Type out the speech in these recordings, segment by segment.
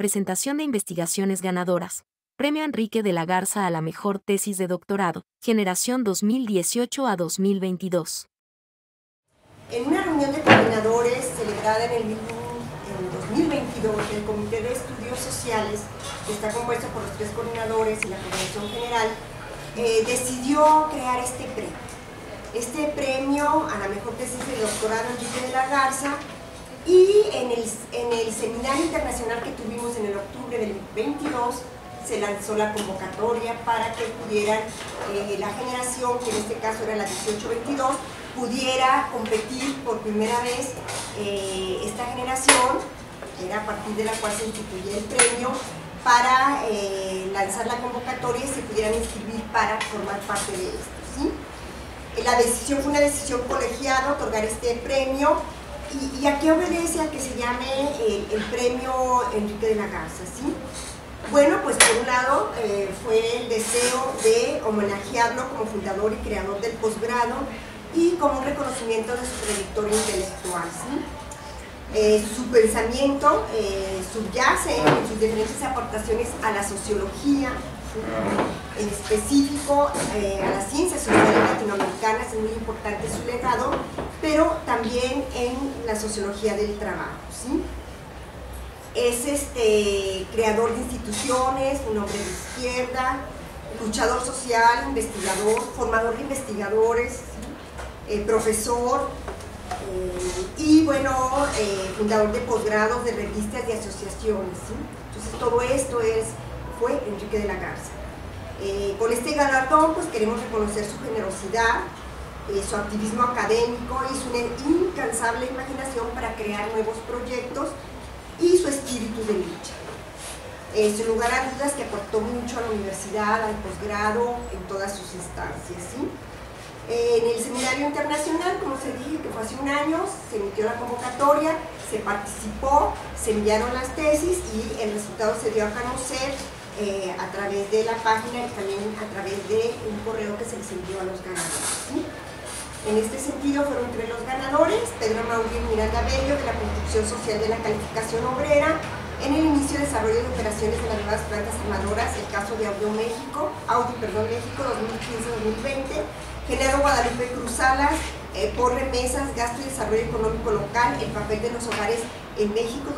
presentación de investigaciones ganadoras. Premio Enrique de la Garza a la mejor tesis de doctorado, generación 2018 a 2022. En una reunión de coordinadores celebrada en el 2022, el Comité de Estudios Sociales, que está compuesto por los 3 coordinadores y la coordinación general, decidió crear este premio. Este premio a la mejor tesis de doctorado Enrique de la Garza, y en el seminario internacional que tuvimos en el octubre del 22 se lanzó la convocatoria para que pudieran la generación, que en este caso era la 18-22, pudiera competir por primera vez esta generación, era a partir de la cual se instituye el premio, para lanzar la convocatoria y se pudieran inscribir para formar parte de esto, ¿sí? La decisión fue una decisión colegiada, otorgar este premio. ¿Y a qué obedece a que se llame el premio Enrique de la Garza? ¿Sí? Bueno, pues por un lado fue el deseo de homenajearlo como fundador y creador del posgrado y como un reconocimiento de su trayectoria intelectual, ¿sí? Su pensamiento subyace en sus diferentes aportaciones a la sociología, en específico a las ciencias sociales latinoamericanas, es muy importante su legado, pero también en la sociología del trabajo, ¿sí? Es creador de instituciones, un hombre de izquierda, luchador social, investigador, formador de investigadores, ¿sí? Profesor, y bueno, fundador de posgrados, de revistas y asociaciones, ¿sí? Entonces todo esto fue Enrique de la Garza. Con este galardón pues queremos reconocer su generosidad, su activismo académico y su incansable imaginación para crear nuevos proyectos y su espíritu de lucha. Sin lugar a dudas que aportó mucho a la universidad, al posgrado, en todas sus instancias, ¿sí? En el seminario internacional, como se dije, que fue hace un año, se emitió la convocatoria, se participó, se enviaron las tesis y el resultado se dio a conocer a través de la página y también a través de un correo que se les envió a los ganadores, ¿sí? En este sentido fueron entre los ganadores Pedro Mauricio Miranda Bello, de la construcción social de la calificación obrera, en el inicio y desarrollo de operaciones de las nuevas plantas armadoras, el caso de Audi México 2015-2020, Genaro Guadalupe Cruz Salas, por remesas, gasto y desarrollo económico local, el papel de los hogares en México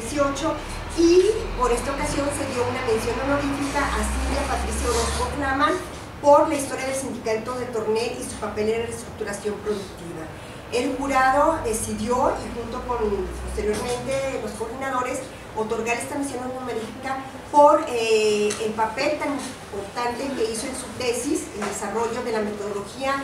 2010-2018, y por esta ocasión se dio una mención honorífica a Silvia Patricia Orozco Flaman por la historia del sindicato de Tornel y su papel en la reestructuración productiva. El jurado decidió, y junto con posteriormente los coordinadores, otorgar esta mención honorífica por el papel tan importante que hizo en su tesis, el desarrollo de la metodología,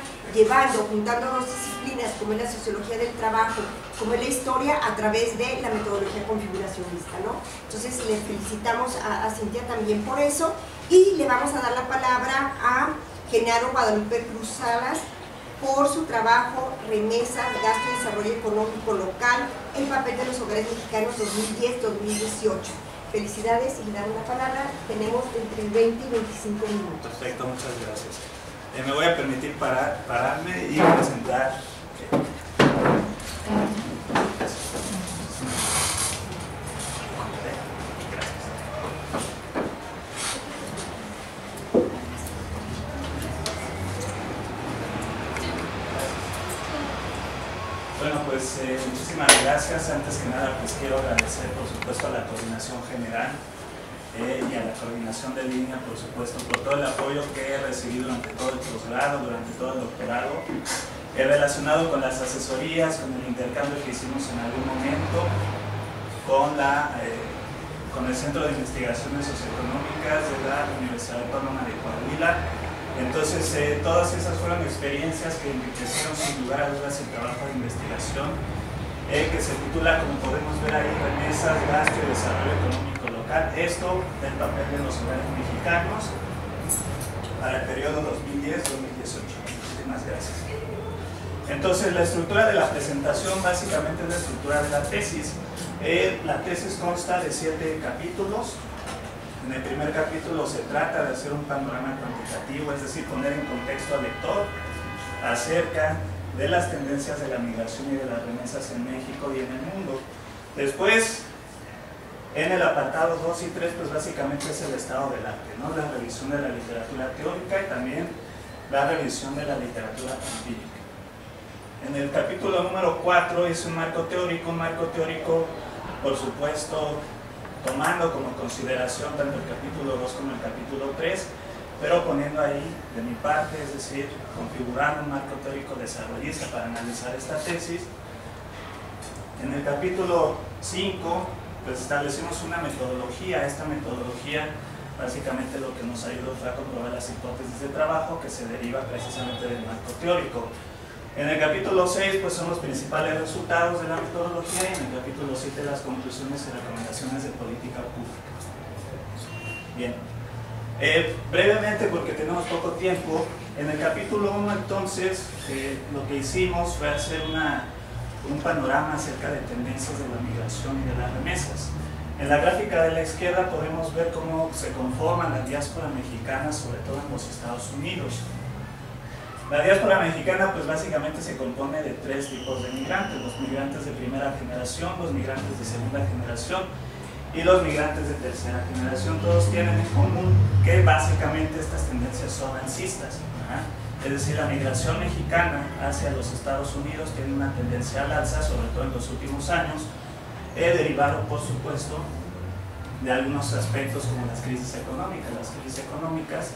juntando dos disciplinas como es la sociología del trabajo, como es la historia, a través de la metodología configuracionista, ¿no? Entonces le felicitamos a Cintia también por eso, y le vamos a dar la palabra a Genaro Guadalupe Cruz Salas por su trabajo, remesas, gasto y desarrollo económico local, el papel de los hogares mexicanos 2010-2018. Felicidades, y le damos la palabra, tenemos entre 20 y 25 minutos. Perfecto, muchas gracias. Me voy a permitir pararme y presentar. Bueno, pues muchísimas gracias. Antes que nada, pues quiero agradecer, por supuesto, a la Coordinación General y a la Coordinación de Línea, por supuesto, por todo el apoyo que he recibido durante todo el posgrado, durante todo el doctorado, relacionado con las asesorías, con el intercambio que hicimos en algún momento con el Centro de Investigaciones Socioeconómicas de la Universidad Autónoma de Coahuila. Entonces, todas esas fueron experiencias que enriquecieron sin lugar a dudas el trabajo de investigación, que se titula, como podemos ver ahí, Remesas, Gasto y Desarrollo Económico Local, esto del papel de los hogares mexicanos para el periodo 2010-2018. Muchísimas gracias. Entonces, la estructura de la presentación básicamente es la estructura de la tesis. La tesis consta de 7 capítulos. En el primer capítulo se trata de hacer un panorama cuantitativo, es decir, poner en contexto al lector acerca de las tendencias de la migración y de las remesas en México y en el mundo. Después En el apartado 2 y 3, pues básicamente es el estado del arte, ¿no? La revisión de la literatura teórica y también la revisión de la literatura empírica. En el capítulo número 4 es un marco teórico, por supuesto, tomando como consideración tanto el capítulo 2 como el capítulo 3, pero poniendo ahí de mi parte, es decir, configurando un marco teórico desarrollista para analizar esta tesis. En el capítulo 5, pues establecimos una metodología. Esta metodología básicamente lo que nos ayudó fue a comprobar las hipótesis de trabajo que se deriva precisamente del marco teórico. En el capítulo 6 pues son los principales resultados de la metodología y en el capítulo 7 las conclusiones y recomendaciones de política pública. Bien, brevemente porque tenemos poco tiempo, en el capítulo 1 entonces lo que hicimos fue hacer un panorama acerca de tendencias de la migración y de las remesas. En la gráfica de la izquierda podemos ver cómo se conforma la diáspora mexicana, sobre todo en los Estados Unidos. La diáspora mexicana pues básicamente se compone de 3 tipos de migrantes: los migrantes de primera generación, los migrantes de segunda generación y los migrantes de tercera generación. Todos tienen en común que básicamente estas tendencias son alcistas. Es decir, la migración mexicana hacia los Estados Unidos tiene una tendencia al alza, sobre todo en los últimos años, derivado por supuesto de algunos aspectos como las crisis económicas. Las crisis económicas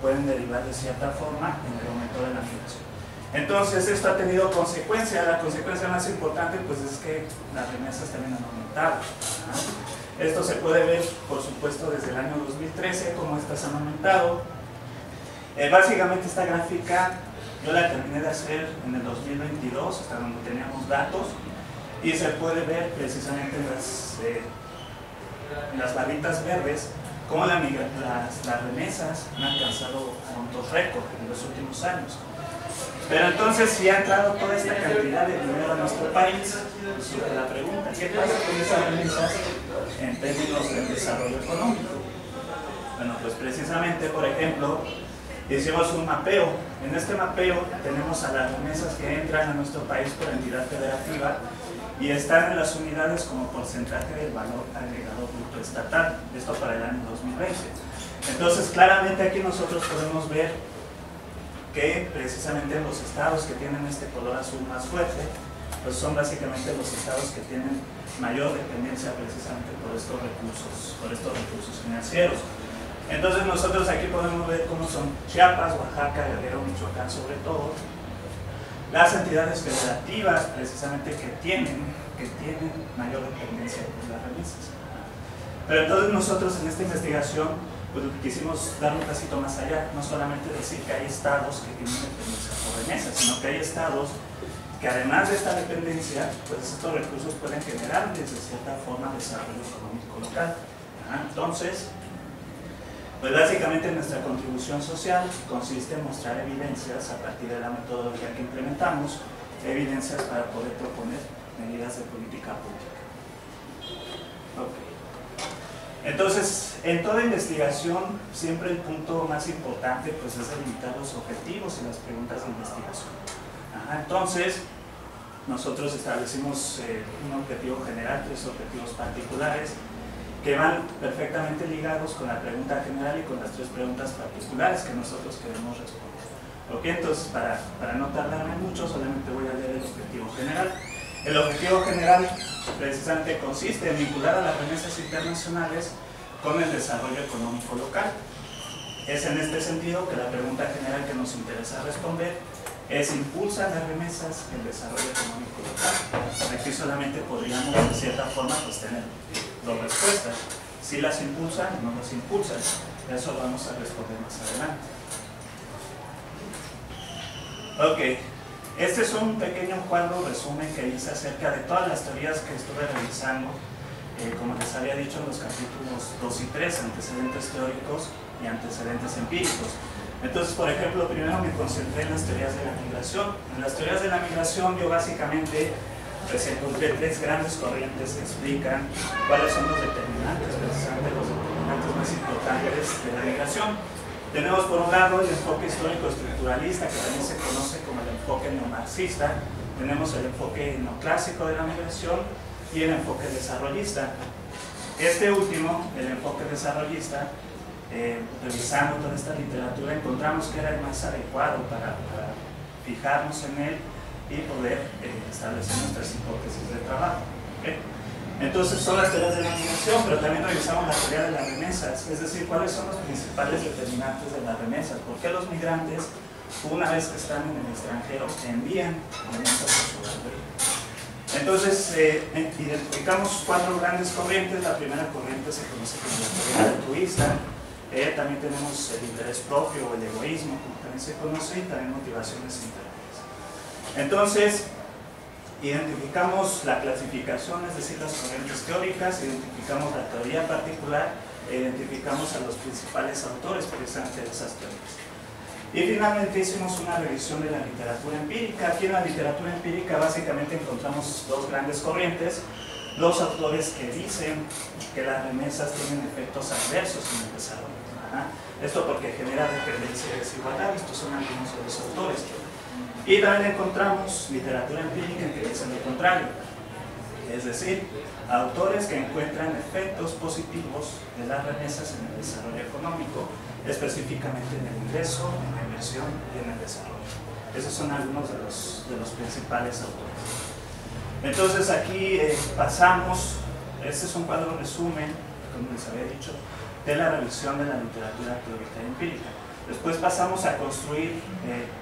pueden derivar de cierta forma en el aumento de la migración. Entonces esto ha tenido consecuencias. La consecuencia más importante pues es que las remesas también han aumentado. Esto se puede ver por supuesto desde el año 2013 cómo estas han aumentado. Básicamente esta gráfica yo la terminé de hacer en el 2022, hasta donde teníamos datos, y se puede ver precisamente en las barritas verdes cómo las remesas han alcanzado montos récord en los últimos años. Pero entonces, si ha entrado toda esta cantidad de dinero a nuestro país, surge la pregunta: ¿qué pasa con esas remesas en términos del desarrollo económico? Bueno, pues precisamente, por ejemplo, hicimos un mapeo. En este mapeo tenemos a las remesas que entran a nuestro país por entidad federativa y están en las unidades como porcentaje del valor agregado bruto estatal, esto para el año 2020. Entonces claramente aquí nosotros podemos ver que precisamente los estados que tienen este color azul más fuerte pues son básicamente los estados que tienen mayor dependencia precisamente por estos recursos financieros. Entonces nosotros aquí podemos ver cómo son Chiapas, Oaxaca, Guerrero, Michoacán sobre todo, las entidades federativas precisamente que tienen mayor dependencia por las remesas. Pero entonces nosotros en esta investigación pues quisimos dar un pasito más allá, no solamente decir que hay estados que tienen dependencia por remesas, sino que hay estados que además de esta dependencia, pues estos recursos pueden generar desde cierta forma desarrollo económico local. Entonces, pues básicamente nuestra contribución social consiste en mostrar evidencias a partir de la metodología que implementamos, evidencias para poder proponer medidas de política pública. Entonces, en toda investigación, siempre el punto más importante pues, es delimitar los objetivos y las preguntas de investigación. Entonces, nosotros establecimos un objetivo general, 3 objetivos particulares, que van perfectamente ligados con la pregunta general y con las 3 preguntas particulares que nosotros queremos responder. Entonces, para no tardarme mucho, solamente voy a leer el objetivo general. El objetivo general precisamente consiste en vincular a las remesas internacionales con el desarrollo económico local. Es en este sentido que la pregunta general que nos interesa responder es: ¿impulsan las remesas el desarrollo económico local? Aquí solamente podríamos de cierta forma pues, tener 2 respuestas: si las impulsan o no las impulsan. Eso lo vamos a responder más adelante. Este es un pequeño cuadro resumen que hice acerca de todas las teorías que estuve revisando, como les había dicho en los capítulos 2 y 3, antecedentes teóricos y antecedentes empíricos. Entonces, por ejemplo, primero me concentré en las teorías de la migración. En las teorías de la migración yo básicamente pues, encontré 3 grandes corrientes que explican cuáles son los determinantes, precisamente los determinantes más importantes de la migración. Tenemos por un lado el enfoque histórico-estructuralista, que también se conoce como el enfoque neomarxista. Tenemos el enfoque neoclásico de la migración y el enfoque desarrollista. Este último, el enfoque desarrollista, revisando toda esta literatura, encontramos que era el más adecuado para fijarnos en él y poder establecer nuestras hipótesis de trabajo. ¿Okay? Entonces son las teorías de la migración, pero también revisamos la teoría de las remesas, es decir, cuáles son los principales determinantes de las remesas, por qué los migrantes, una vez que están en el extranjero, envían remesas a su país. Entonces identificamos 4 grandes corrientes. La primera corriente se conoce como la corriente altruista. También tenemos el interés propio o el egoísmo, como también se conoce, y también motivaciones internas. Entonces, identificamos la clasificación, es decir, las corrientes teóricas, identificamos la teoría particular e identificamos a los principales autores precisamente de esas teorías. Y finalmente hicimos una revisión de la literatura empírica. Aquí en la literatura empírica básicamente encontramos 2 grandes corrientes. Los autores que dicen que las remesas tienen efectos adversos en el desarrollo. Esto porque genera dependencia y desigualdad. Estos son algunos de los autores. Y también encontramos literatura empírica que dice lo contrario. Es decir, autores que encuentran efectos positivos de las remesas en el desarrollo económico, específicamente en el ingreso, en la inversión y en el desarrollo. Esos son algunos de los principales autores. Entonces aquí pasamos, este es un cuadro resumen, como les había dicho, de la revisión de la literatura teórica y empírica. Después pasamos a construir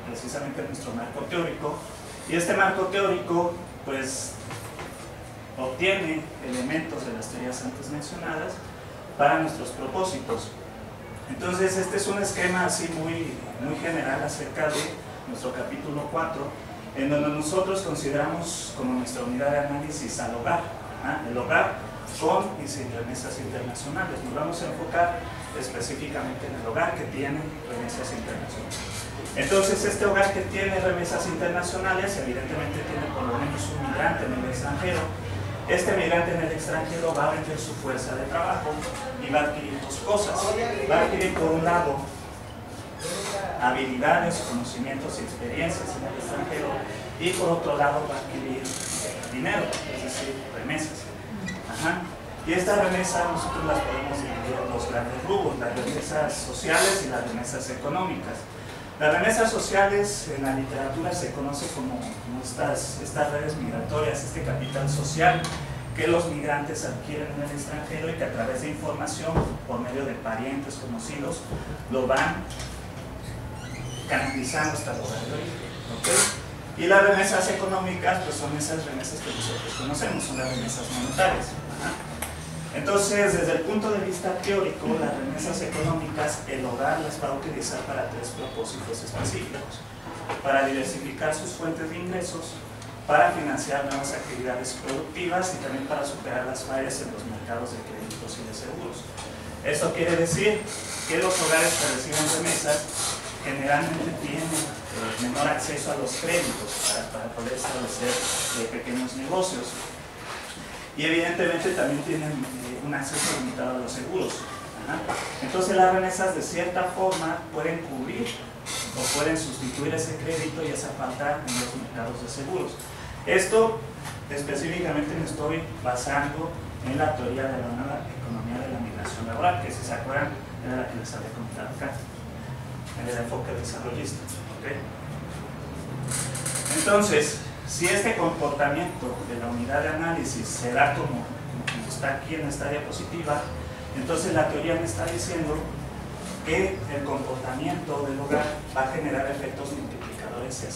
precisamente nuestro marco teórico, y este marco teórico pues obtiene elementos de las teorías antes mencionadas para nuestros propósitos. Entonces este es un esquema así muy general acerca de nuestro capítulo 4, en donde nosotros consideramos como nuestra unidad de análisis al hogar, el hogar con y sin remesas internacionales. Nos vamos a enfocar específicamente en el hogar que tiene remesas internacionales. Entonces este hogar que tiene remesas internacionales evidentemente tiene por lo menos un migrante en el extranjero. Este migrante en el extranjero va a vender su fuerza de trabajo y va a adquirir 2 cosas. Va a adquirir por un lado habilidades, conocimientos y experiencias en el extranjero, y por otro lado va a adquirir dinero, es decir, remesas. Y estas remesas nosotros las podemos dividir en 2 grandes rubros: las remesas sociales y las remesas económicas. Las remesas sociales en la literatura se conoce como estas redes migratorias, este capital social que los migrantes adquieren en el extranjero y que a través de información, por medio de parientes, conocidos, lo van canalizando hasta el lugar de origen. ¿Okay? Y las remesas económicas pues son esas remesas que nosotros conocemos, son las remesas monetarias. Entonces, desde el punto de vista teórico, las remesas económicas, el hogar las va a utilizar para 3 propósitos específicos: para diversificar sus fuentes de ingresos, para financiar nuevas actividades productivas y también para superar las fallas en los mercados de créditos y de seguros. Esto quiere decir que los hogares que reciben remesas generalmente tienen menor acceso a los créditos para poder establecer pequeños negocios. Y evidentemente también tienen un acceso limitado a los seguros. Entonces las remesas de cierta forma pueden cubrir o pueden sustituir ese crédito y esa falta en los mercados de seguros. Esto específicamente me estoy basando en la teoría de la nueva economía de la migración laboral, que si se acuerdan era la que les había comentado acá, en el enfoque desarrollista. ¿Okay? Entonces, si este comportamiento de la unidad de análisis se da como está aquí en esta diapositiva, entonces la teoría me está diciendo que el comportamiento del hogar va a generar efectos multiplicadores y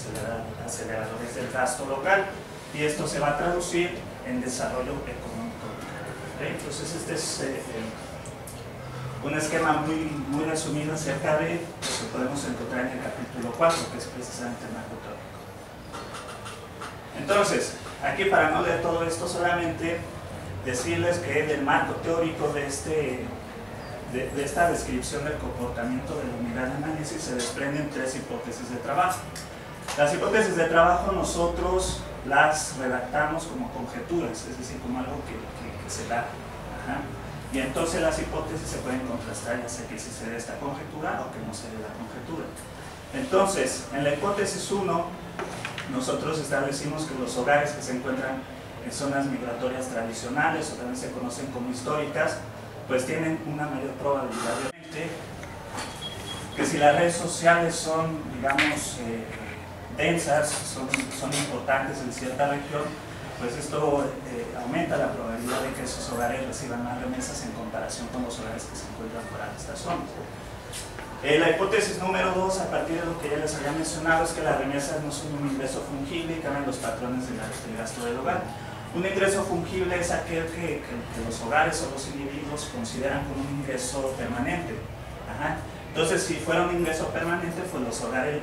aceleradores del gasto local, y esto se va a traducir en desarrollo económico. ¿Okay? Entonces este es un esquema muy resumido acerca de lo que podemos encontrar en el capítulo 4, que es precisamente el marco teórico. Entonces, aquí para no leer todo esto, solamente decirles que del marco teórico de esta descripción del comportamiento de la unidad de análisis se desprenden 3 hipótesis de trabajo. Las hipótesis de trabajo nosotros las redactamos como conjeturas, es decir, como algo que se da. Y entonces las hipótesis se pueden contrastar, ya sea que sí se dé esta conjetura o que no se dé la conjetura. Entonces, en la hipótesis 1, nosotros establecimos que los hogares que se encuentran en zonas migratorias tradicionales o también se conocen como históricas, pues tienen una mayor probabilidad de que si las redes sociales son, digamos, densas, son importantes en cierta región, pues esto aumenta la probabilidad de que esos hogares reciban más remesas en comparación con los hogares que se encuentran fuera de estas zonas. La hipótesis número 2, a partir de lo que ya les había mencionado, es que las remesas no son un ingreso fungible y cambian los patrones del gasto del hogar. Un ingreso fungible es aquel que los hogares o los individuos consideran como un ingreso permanente. Ajá. Entonces, si fuera un ingreso permanente, pues los hogares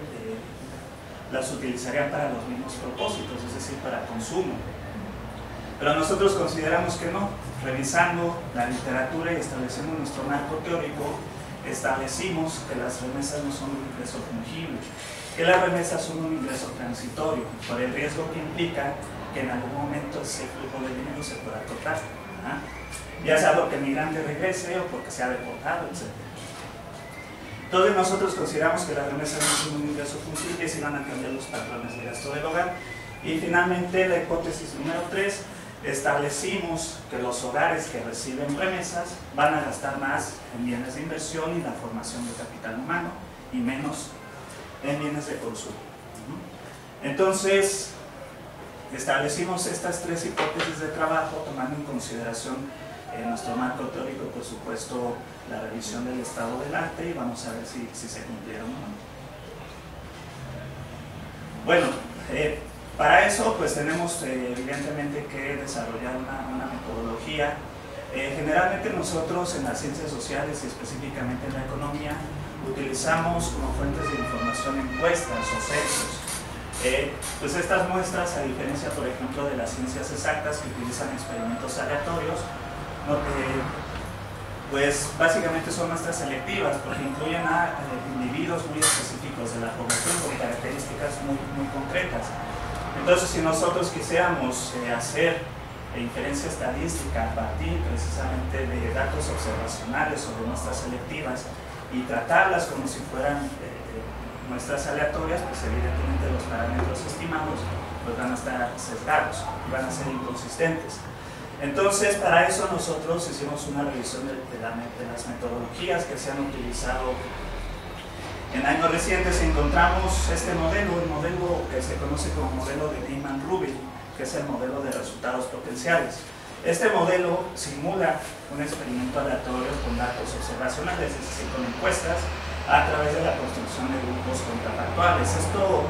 las utilizarían para los mismos propósitos, es decir, para consumo. Pero nosotros consideramos que no. Revisando la literatura y estableciendo nuestro marco teórico, establecimos que las remesas no son un ingreso fungible, que las remesas son un ingreso transitorio, por el riesgo que implica que en algún momento ese flujo de dinero se pueda cortar, ya sea porque el migrante regrese o porque se ha deportado, etc. Entonces nosotros consideramos que las remesas no son un ingreso fungible y se van a cambiar los patrones de gasto del hogar. Y finalmente, la hipótesis número 3, establecimos que los hogares que reciben remesas van a gastar más en bienes de inversión y la formación de capital humano y menos en bienes de consumo. Entonces, establecimos estas 3 hipótesis de trabajo tomando en consideración nuestro marco teórico, por supuesto, la revisión del estado del arte, y vamos a ver si se cumplieron o no. Bueno, para eso pues tenemos evidentemente que desarrollar una metodología. Generalmente nosotros en las ciencias sociales y específicamente en la economía utilizamos como fuentes de información encuestas o censos. Pues estas muestras, a diferencia por ejemplo de las ciencias exactas que utilizan experimentos aleatorios, pues básicamente son muestras selectivas porque incluyen a individuos muy específicos de la población con características muy concretas. Entonces, si nosotros quisiéramos hacer inferencia estadística a partir precisamente de datos observacionales o de muestras selectivas y tratarlas como si fueran muestras aleatorias, pues evidentemente los parámetros estimados pues van a estar sesgados, van a ser inconsistentes. Entonces, para eso nosotros hicimos una revisión de las metodologías que se han utilizado en años recientes. Encontramos este modelo, el modelo que se conoce como modelo de Neyman-Rubin, que es el modelo de resultados potenciales. Este modelo simula un experimento aleatorio con datos observacionales, es decir, con encuestas, a través de la construcción de grupos contrafactuales. Esto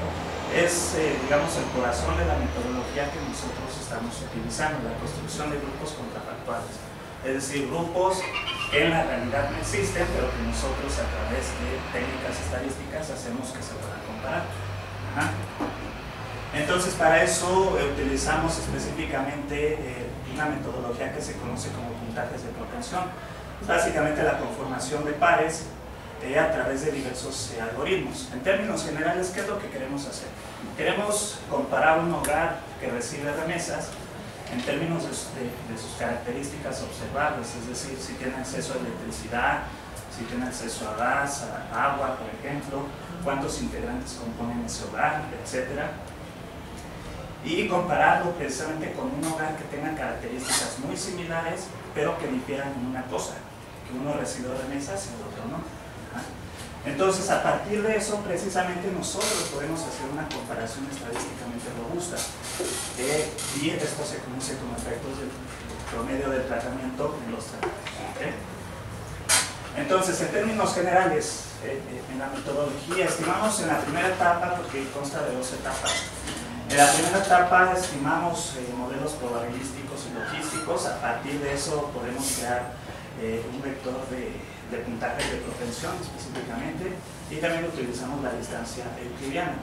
es, digamos, el corazón de la metodología que nosotros estamos utilizando, la construcción de grupos contrafactuales. Es decir, grupos que en la realidad no existen, pero que nosotros a través de técnicas estadísticas hacemos que se puedan comparar. Entonces, para eso utilizamos específicamente una metodología que se conoce como puntajes de propensión. Básicamente la conformación de pares a través de diversos algoritmos. En términos generales, ¿qué es lo que queremos hacer? Queremos comparar un hogar que recibe remesas en términos de sus características observables, es decir, si tiene acceso a electricidad, si tiene acceso a gas, a agua, por ejemplo, cuántos integrantes componen ese hogar, etc. Y compararlo precisamente con un hogar que tenga características muy similares, pero que difieran en una cosa, que uno recibe remesas y el otro no. Entonces, a partir de eso, precisamente nosotros podemos hacer una comparación estadísticamente robusta y esto se conoce como efectos del promedio del tratamiento en los tratamientos. Entonces, en términos generales, en la metodología estimamos en la primera etapa, porque consta de 2 etapas. En la primera etapa estimamos modelos probabilísticos y logísticos. A partir de eso podemos crear un vector de puntajes de propensión específicamente, y también utilizamos la distancia euclidiana.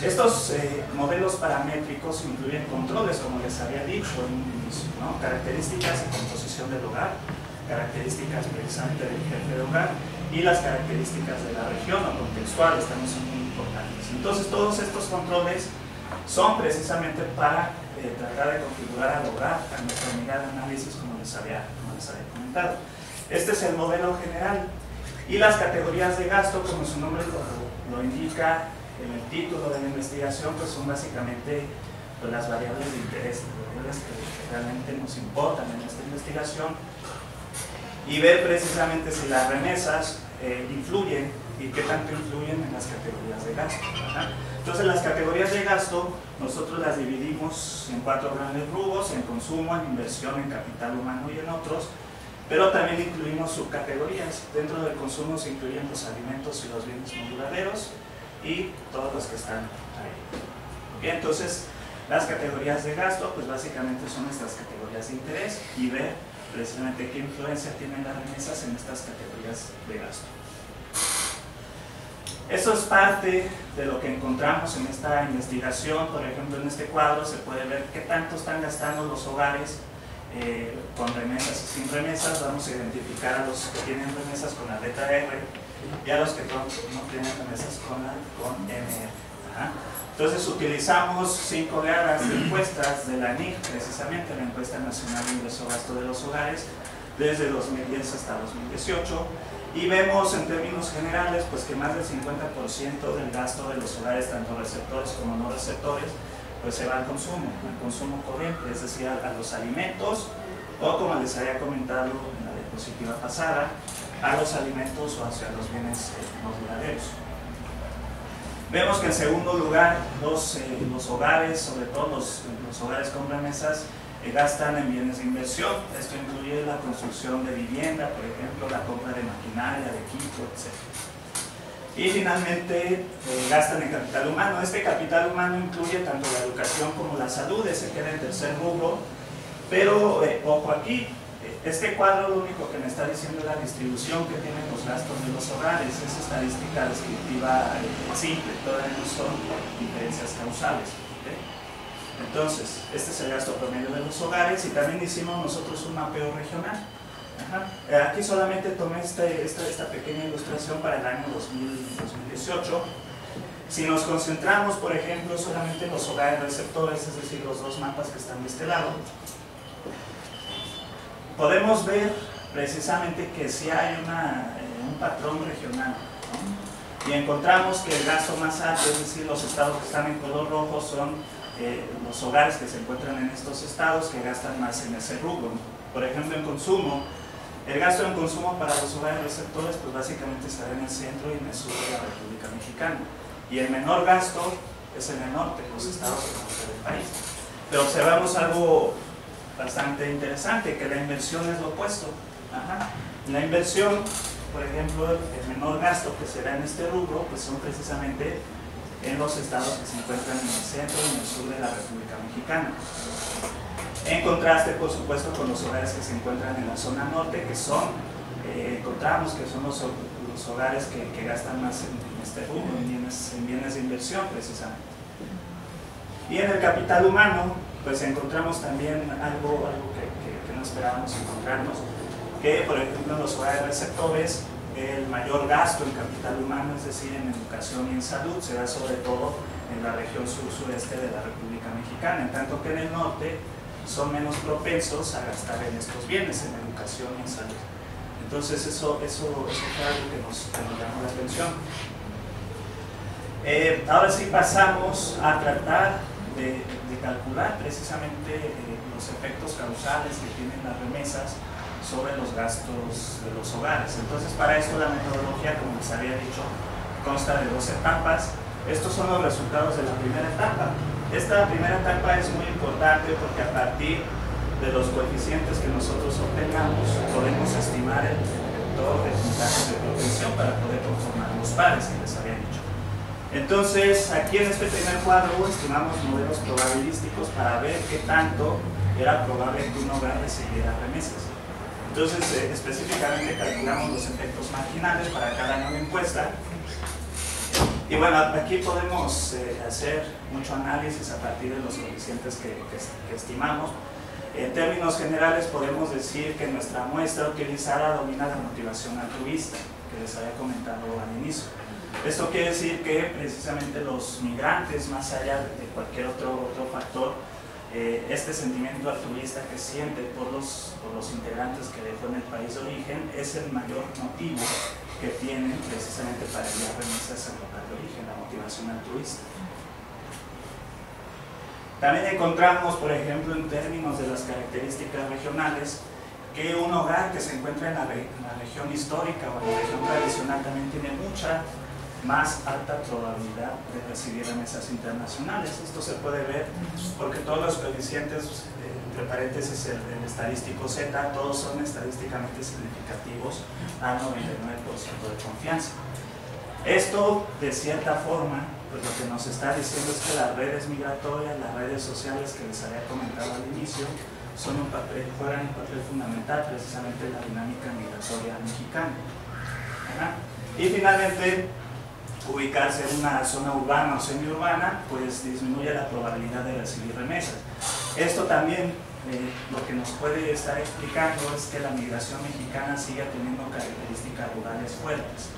Estos modelos paramétricos incluyen controles, como les había dicho en un inicio, ¿no? Características y composición del hogar, características precisamente del jefe de hogar y las características de la región o contextuales también son muy importantes. Entonces, todos estos controles son precisamente para tratar de configurar al hogar a nuestra unidad de análisis, como les había comentado. Este es el modelo general, y las categorías de gasto, como su nombre lo indica en el título de la investigación, pues son básicamente pues, las variables de interés, las variables que realmente nos importan en esta investigación, y ver precisamente si las remesas influyen y qué tanto influyen en las categorías de gasto. ¿Verdad? Entonces, las categorías de gasto nosotros las dividimos en 4 grandes rubros: en consumo, en inversión, en capital humano y en otros, pero también incluimos subcategorías. Dentro del consumo se incluyen los alimentos y los bienes no duraderos y todos los que están ahí. Bien, entonces, las categorías de gasto, pues básicamente son nuestras categorías de interés, y ver precisamente qué influencia tienen las remesas en estas categorías de gasto. Eso es parte de lo que encontramos en esta investigación. Por ejemplo, en este cuadro se puede ver qué tanto están gastando los hogares con remesas y sin remesas. Vamos a identificar a los que tienen remesas con la letra R y a los que no tienen remesas con MR. Entonces utilizamos 5 oleadas de encuestas de la NIC, precisamente la Encuesta Nacional de Ingreso-Gasto de los Hogares, desde 2010 hasta 2018, y vemos en términos generales pues que más del 50% del gasto de los hogares, tanto receptores como no receptores, pues se va al consumo corriente, es decir, a los alimentos, o como les había comentado en la diapositiva pasada, a los alimentos o hacia los bienes no duraderos. Vemos que en segundo lugar los hogares, sobre todo los hogares con remesas, gastan en bienes de inversión. Esto incluye la construcción de vivienda, por ejemplo, la compra de maquinaria, de equipo, etc. Y finalmente gastan en capital humano. Este capital humano incluye tanto la educación como la salud, ese queda en tercer rubro, pero ojo aquí, este cuadro lo único que me está diciendo es la distribución que tienen los gastos de los hogares. Es estadística descriptiva simple, todavía no son diferencias causales. ¿Okay? Entonces, este es el gasto promedio de los hogares, y también hicimos nosotros un mapeo regional. Aquí solamente tomé esta pequeña ilustración para el año 2018. Si nos concentramos, por ejemplo, solamente en los hogares receptores, es decir, los 2 mapas que están de este lado, podemos ver precisamente que sí hay un patrón regional, ¿no? Y encontramos que el gasto más alto, es decir, los estados que están en color rojo, son los hogares que se encuentran en estos estados que gastan más en ese rubro. Por ejemplo, en consumo, el gasto en consumo para los hogares receptores pues básicamente estará en el centro y en el sur de la República Mexicana, y el menor gasto es en el norte, los estados del norte del país. Pero observamos algo bastante interesante, que la inversión es lo opuesto. La inversión, por ejemplo, el menor gasto que se da en este rubro, pues son precisamente en los estados que se encuentran en el centro y en el sur de la República Mexicana. En contraste, por supuesto, con los hogares que se encuentran en la zona norte, que son, encontramos que son los hogares que gastan más en este rubro, en bienes de inversión, precisamente. Y en el capital humano, pues encontramos también algo que no esperábamos encontrarnos, que por ejemplo en los hogares receptores el mayor gasto en capital humano, es decir, en educación y en salud, se da sobre todo en la región sur-sureste de la República Mexicana, en tanto que en el norte son menos propensos a gastar en estos bienes, en educación y en salud. Entonces eso fue algo que nos llamó la atención. Ahora sí pasamos a tratar de calcular precisamente los efectos causales que tienen las remesas sobre los gastos de los hogares. Entonces, para esto la metodología, como les había dicho, consta de 2 etapas. Estos son los resultados de la primera etapa. Esta primera etapa es muy importante porque a partir de los coeficientes que nosotros obtengamos podemos estimar el vector de puntajes de propensión para poder conformar los pares que les había dicho. Entonces, aquí en este primer cuadro estimamos modelos probabilísticos para ver qué tanto era probable que un hogar recibiera remesas. Entonces, específicamente calculamos los efectos marginales para cada año de encuesta. Y bueno, aquí podemos hacer mucho análisis a partir de los coeficientes que estimamos. En términos generales podemos decir que nuestra muestra utilizada domina la motivación altruista, que les había comentado al inicio. Esto quiere decir que precisamente los migrantes, más allá de cualquier otro factor, este sentimiento altruista que siente por los integrantes que dejó en el país de origen es el mayor motivo que tienen precisamente para enviar remesas al lugar de origen, la motivación altruista. También encontramos, por ejemplo, en términos de las características regionales, que un hogar que se encuentra en la región histórica o en la región tradicional también tiene mucha más alta probabilidad de recibir remesas internacionales. Esto se puede ver porque todos los coeficientes, entre paréntesis el estadístico Z, todos son estadísticamente significativos a 99% de confianza. Esto, de cierta forma, pues lo que nos está diciendo es que las redes migratorias, las redes sociales que les había comentado al inicio, juegan un papel fundamental precisamente en la dinámica migratoria mexicana. Y finalmente, ubicarse en una zona urbana o semiurbana, pues disminuye la probabilidad de recibir remesas. Esto también lo que nos puede estar explicando es que la migración mexicana sigue teniendo características rurales fuertes.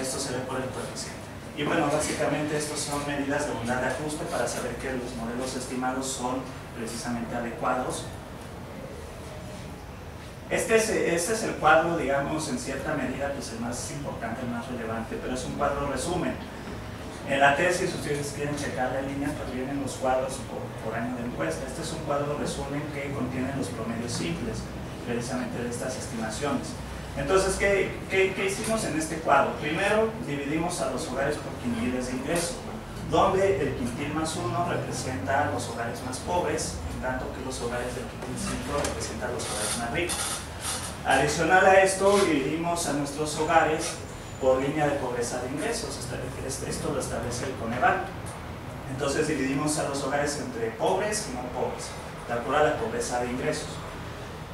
Esto se ve por el coeficiente. Y bueno, básicamente estas son medidas de bondad de ajuste para saber que los modelos estimados son precisamente adecuados. Este es el cuadro, digamos, en cierta medida, pues el más importante, el más relevante, pero es un cuadro resumen. En la tesis, si ustedes quieren checar la línea, pues vienen los cuadros por año de encuesta. Este es un cuadro resumen que contiene los promedios simples, precisamente de estas estimaciones. Entonces, ¿qué hicimos en este cuadro? Primero, dividimos a los hogares por quintiles de ingreso, donde el quintil más 1 representa a los hogares más pobres, en tanto que los hogares del quintil 5 representan a los hogares más ricos. Adicional a esto, dividimos a nuestros hogares por línea de pobreza de ingresos. Esto lo establece el Coneval. Entonces dividimos a los hogares entre pobres y no pobres, de acuerdo a la pobreza de ingresos.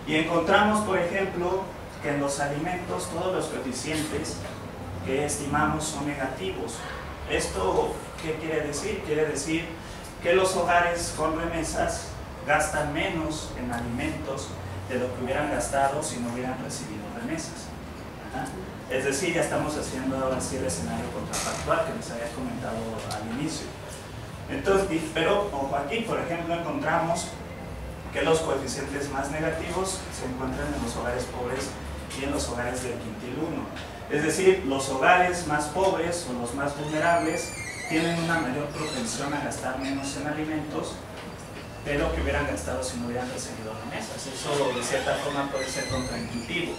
Y encontramos, por ejemplo, que en los alimentos todos los coeficientes que estimamos son negativos. ¿Esto qué quiere decir? Quiere decir que los hogares con remesas gastan menos en alimentos de lo que hubieran gastado si no hubieran recibido remesas. Es decir, ya estamos haciendo ahora sí el escenario contrafactual que les había comentado al inicio. Entonces, pero ojo aquí, por ejemplo, encontramos que los coeficientes más negativos se encuentran en los hogares pobres y en los hogares del quintil 1. Es decir, los hogares más pobres o los más vulnerables tienen una mayor propensión a gastar menos en alimentos de lo que hubieran gastado si no hubieran recibido remesas. Eso de cierta forma puede ser contraintuitivo,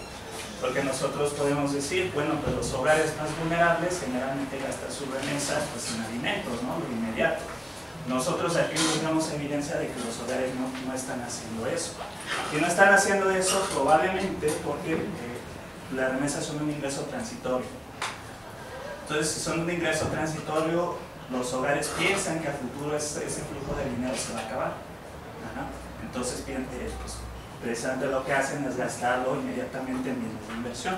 porque nosotros podemos decir, bueno, pues los hogares más vulnerables generalmente gastan sus remesas pues, en alimentos, ¿no? Lo inmediato. Nosotros aquí tenemos evidencia de que los hogares no están haciendo eso. Si no están haciendo eso, probablemente porque las remesas son un ingreso transitorio. Entonces, si son un ingreso transitorio, los hogares piensan que a futuro ese flujo de dinero se va a acabar. Entonces, pues, precisamente lo que hacen es gastarlo inmediatamente en bienes de inversión.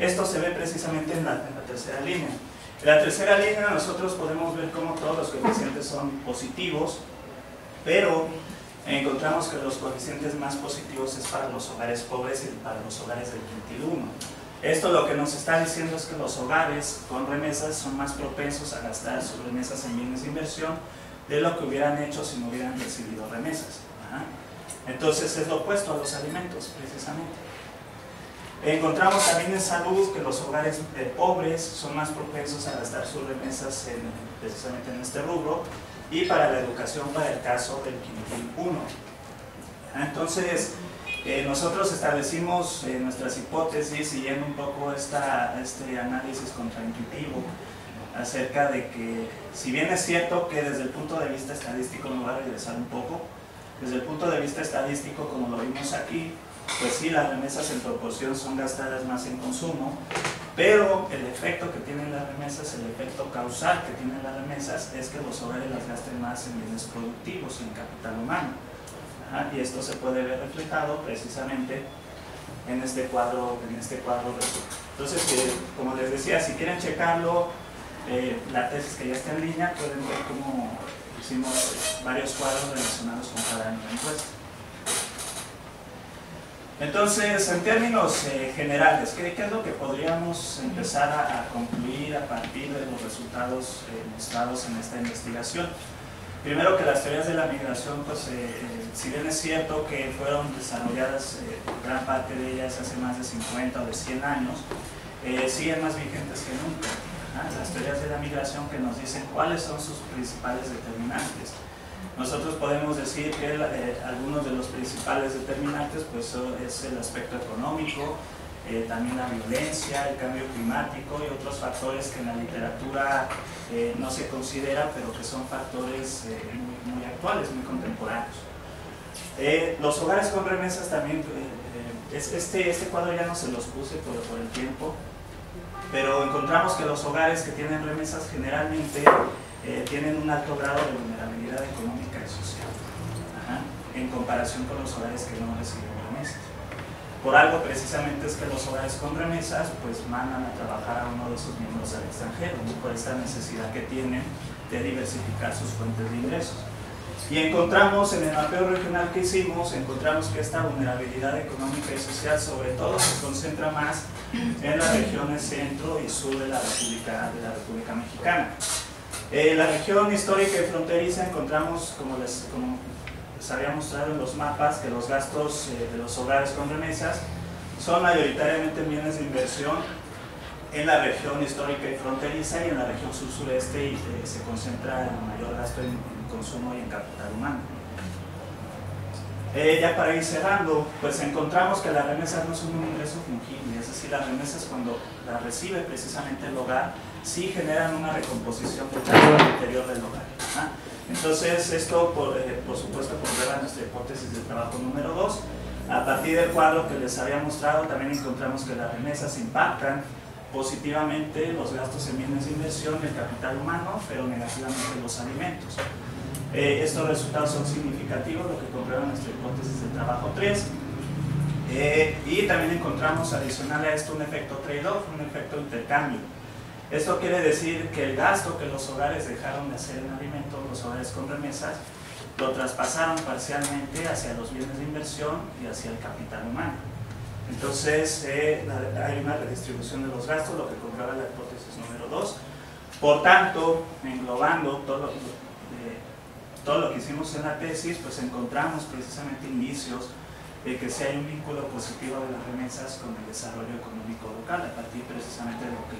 Esto se ve precisamente en la tercera línea. En la tercera línea nosotros podemos ver cómo todos los coeficientes son positivos, pero encontramos que los coeficientes más positivos es para los hogares pobres y para los hogares del quintil 1. Esto lo que nos está diciendo es que los hogares con remesas son más propensos a gastar sus remesas en bienes de inversión de lo que hubieran hecho si no hubieran recibido remesas. Entonces es lo opuesto a los alimentos, precisamente. Encontramos también en salud que los hogares pobres son más propensos a gastar sus remesas precisamente en este rubro, y para la educación para el caso del quintil 1. Entonces, nosotros establecimos nuestras hipótesis siguiendo un poco este análisis contraintuitivo acerca de que, si bien es cierto que desde el punto de vista estadístico, me voy a regresar un poco, desde el punto de vista estadístico, como lo vimos aquí, pues sí, las remesas en proporción son gastadas más en consumo, pero el efecto que tienen las remesas, el efecto causal que tienen las remesas es que los hogares las gasten más en bienes productivos y en capital humano. Y esto se puede ver reflejado precisamente en este cuadro resumen. Entonces, como les decía, si quieren checarlo, la tesis que ya está en línea, pueden ver cómo hicimos varios cuadros relacionados con cada año de encuesta. Entonces, en términos generales, ¿qué es lo que podríamos empezar a concluir a partir de los resultados mostrados en esta investigación? Primero, que las teorías de la migración, pues, si bien es cierto que fueron desarrolladas gran parte de ellas hace más de 50 o de 100 años, siguen más vigentes que nunca. las teorías de la migración que nos dicen cuáles son sus principales determinantes. Nosotros podemos decir que algunos de los principales determinantes pues, es el aspecto económico, también la violencia, el cambio climático y otros factores que en la literatura no se consideran, pero que son factores muy actuales, muy contemporáneos. Los hogares con remesas también, este cuadro ya no se los puse por el tiempo, pero encontramos que los hogares que tienen remesas generalmente tienen un alto grado de vulnerabilidad económica y social, en comparación con los hogares que no reciben remesas. Por algo precisamente es que los hogares con remesas pues mandan a trabajar a uno de sus miembros al extranjero, ¿no? Por esta necesidad que tienen de diversificar sus fuentes de ingresos. Y encontramos en el mapeo regional que hicimos, encontramos que esta vulnerabilidad económica y social sobre todo se concentra más en las regiones centro y sur de la República Mexicana. La región histórica y fronteriza encontramos, como les había mostrado en los mapas, que los gastos de los hogares con remesas son mayoritariamente bienes de inversión en la región histórica y fronteriza, y en la región sur-sureste se concentra el mayor gasto en consumo y en capital humano. Ya para ir cerrando, pues encontramos que las remesas no son un ingreso fungible, es decir, las remesas cuando las recibe precisamente el hogar, sí generan una recomposición del gasto al interior del hogar. Entonces, esto por supuesto comprueba nuestra hipótesis de trabajo número 2. A partir del cuadro que les había mostrado, también encontramos que las remesas impactan positivamente los gastos en bienes de inversión y el capital humano, pero negativamente los alimentos. Estos resultados son significativos, lo que comprueba nuestra hipótesis de trabajo 3. Y también encontramos adicional a esto un efecto trade-off, un efecto intercambio. Esto quiere decir que el gasto que los hogares dejaron de hacer en alimentos, los hogares con remesas, lo traspasaron parcialmente hacia los bienes de inversión y hacia el capital humano. Entonces hay una redistribución de los gastos, lo que comprueba la hipótesis número 2. Por tanto, englobando todo lo que hicimos en la tesis, pues encontramos precisamente indicios de que sí hay un vínculo positivo de las remesas con el desarrollo económico local, a partir precisamente de lo que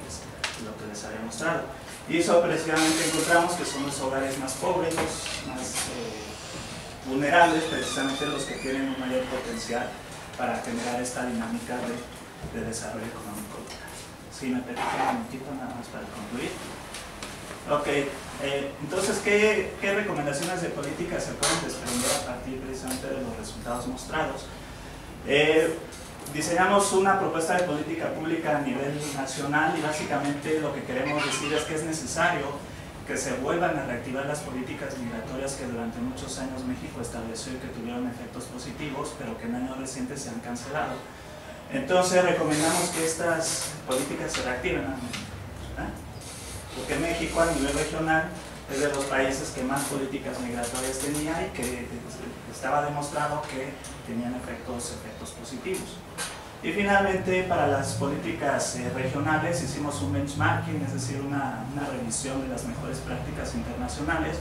les había mostrado. Y eso precisamente encontramos que son los hogares más pobres, los más vulnerables, precisamente los que tienen un mayor potencial para generar esta dinámica de desarrollo económico local. Si me permiten un momentito nada más para concluir. Ok, entonces, ¿qué recomendaciones de política se pueden desprender a partir precisamente de los resultados mostrados? Diseñamos una propuesta de política pública a nivel nacional y básicamente lo que queremos decir es que es necesario que se vuelvan a reactivar las políticas migratorias que durante muchos años México estableció y que tuvieron efectos positivos, pero que en años recientes se han cancelado. Entonces recomendamos que estas políticas se reactiven, porque México a nivel regional es de los países que más políticas migratorias tenía y que estaba demostrado que tenían efectos positivos. Y finalmente, para las políticas regionales hicimos un benchmarking, es decir, una revisión de las mejores prácticas internacionales,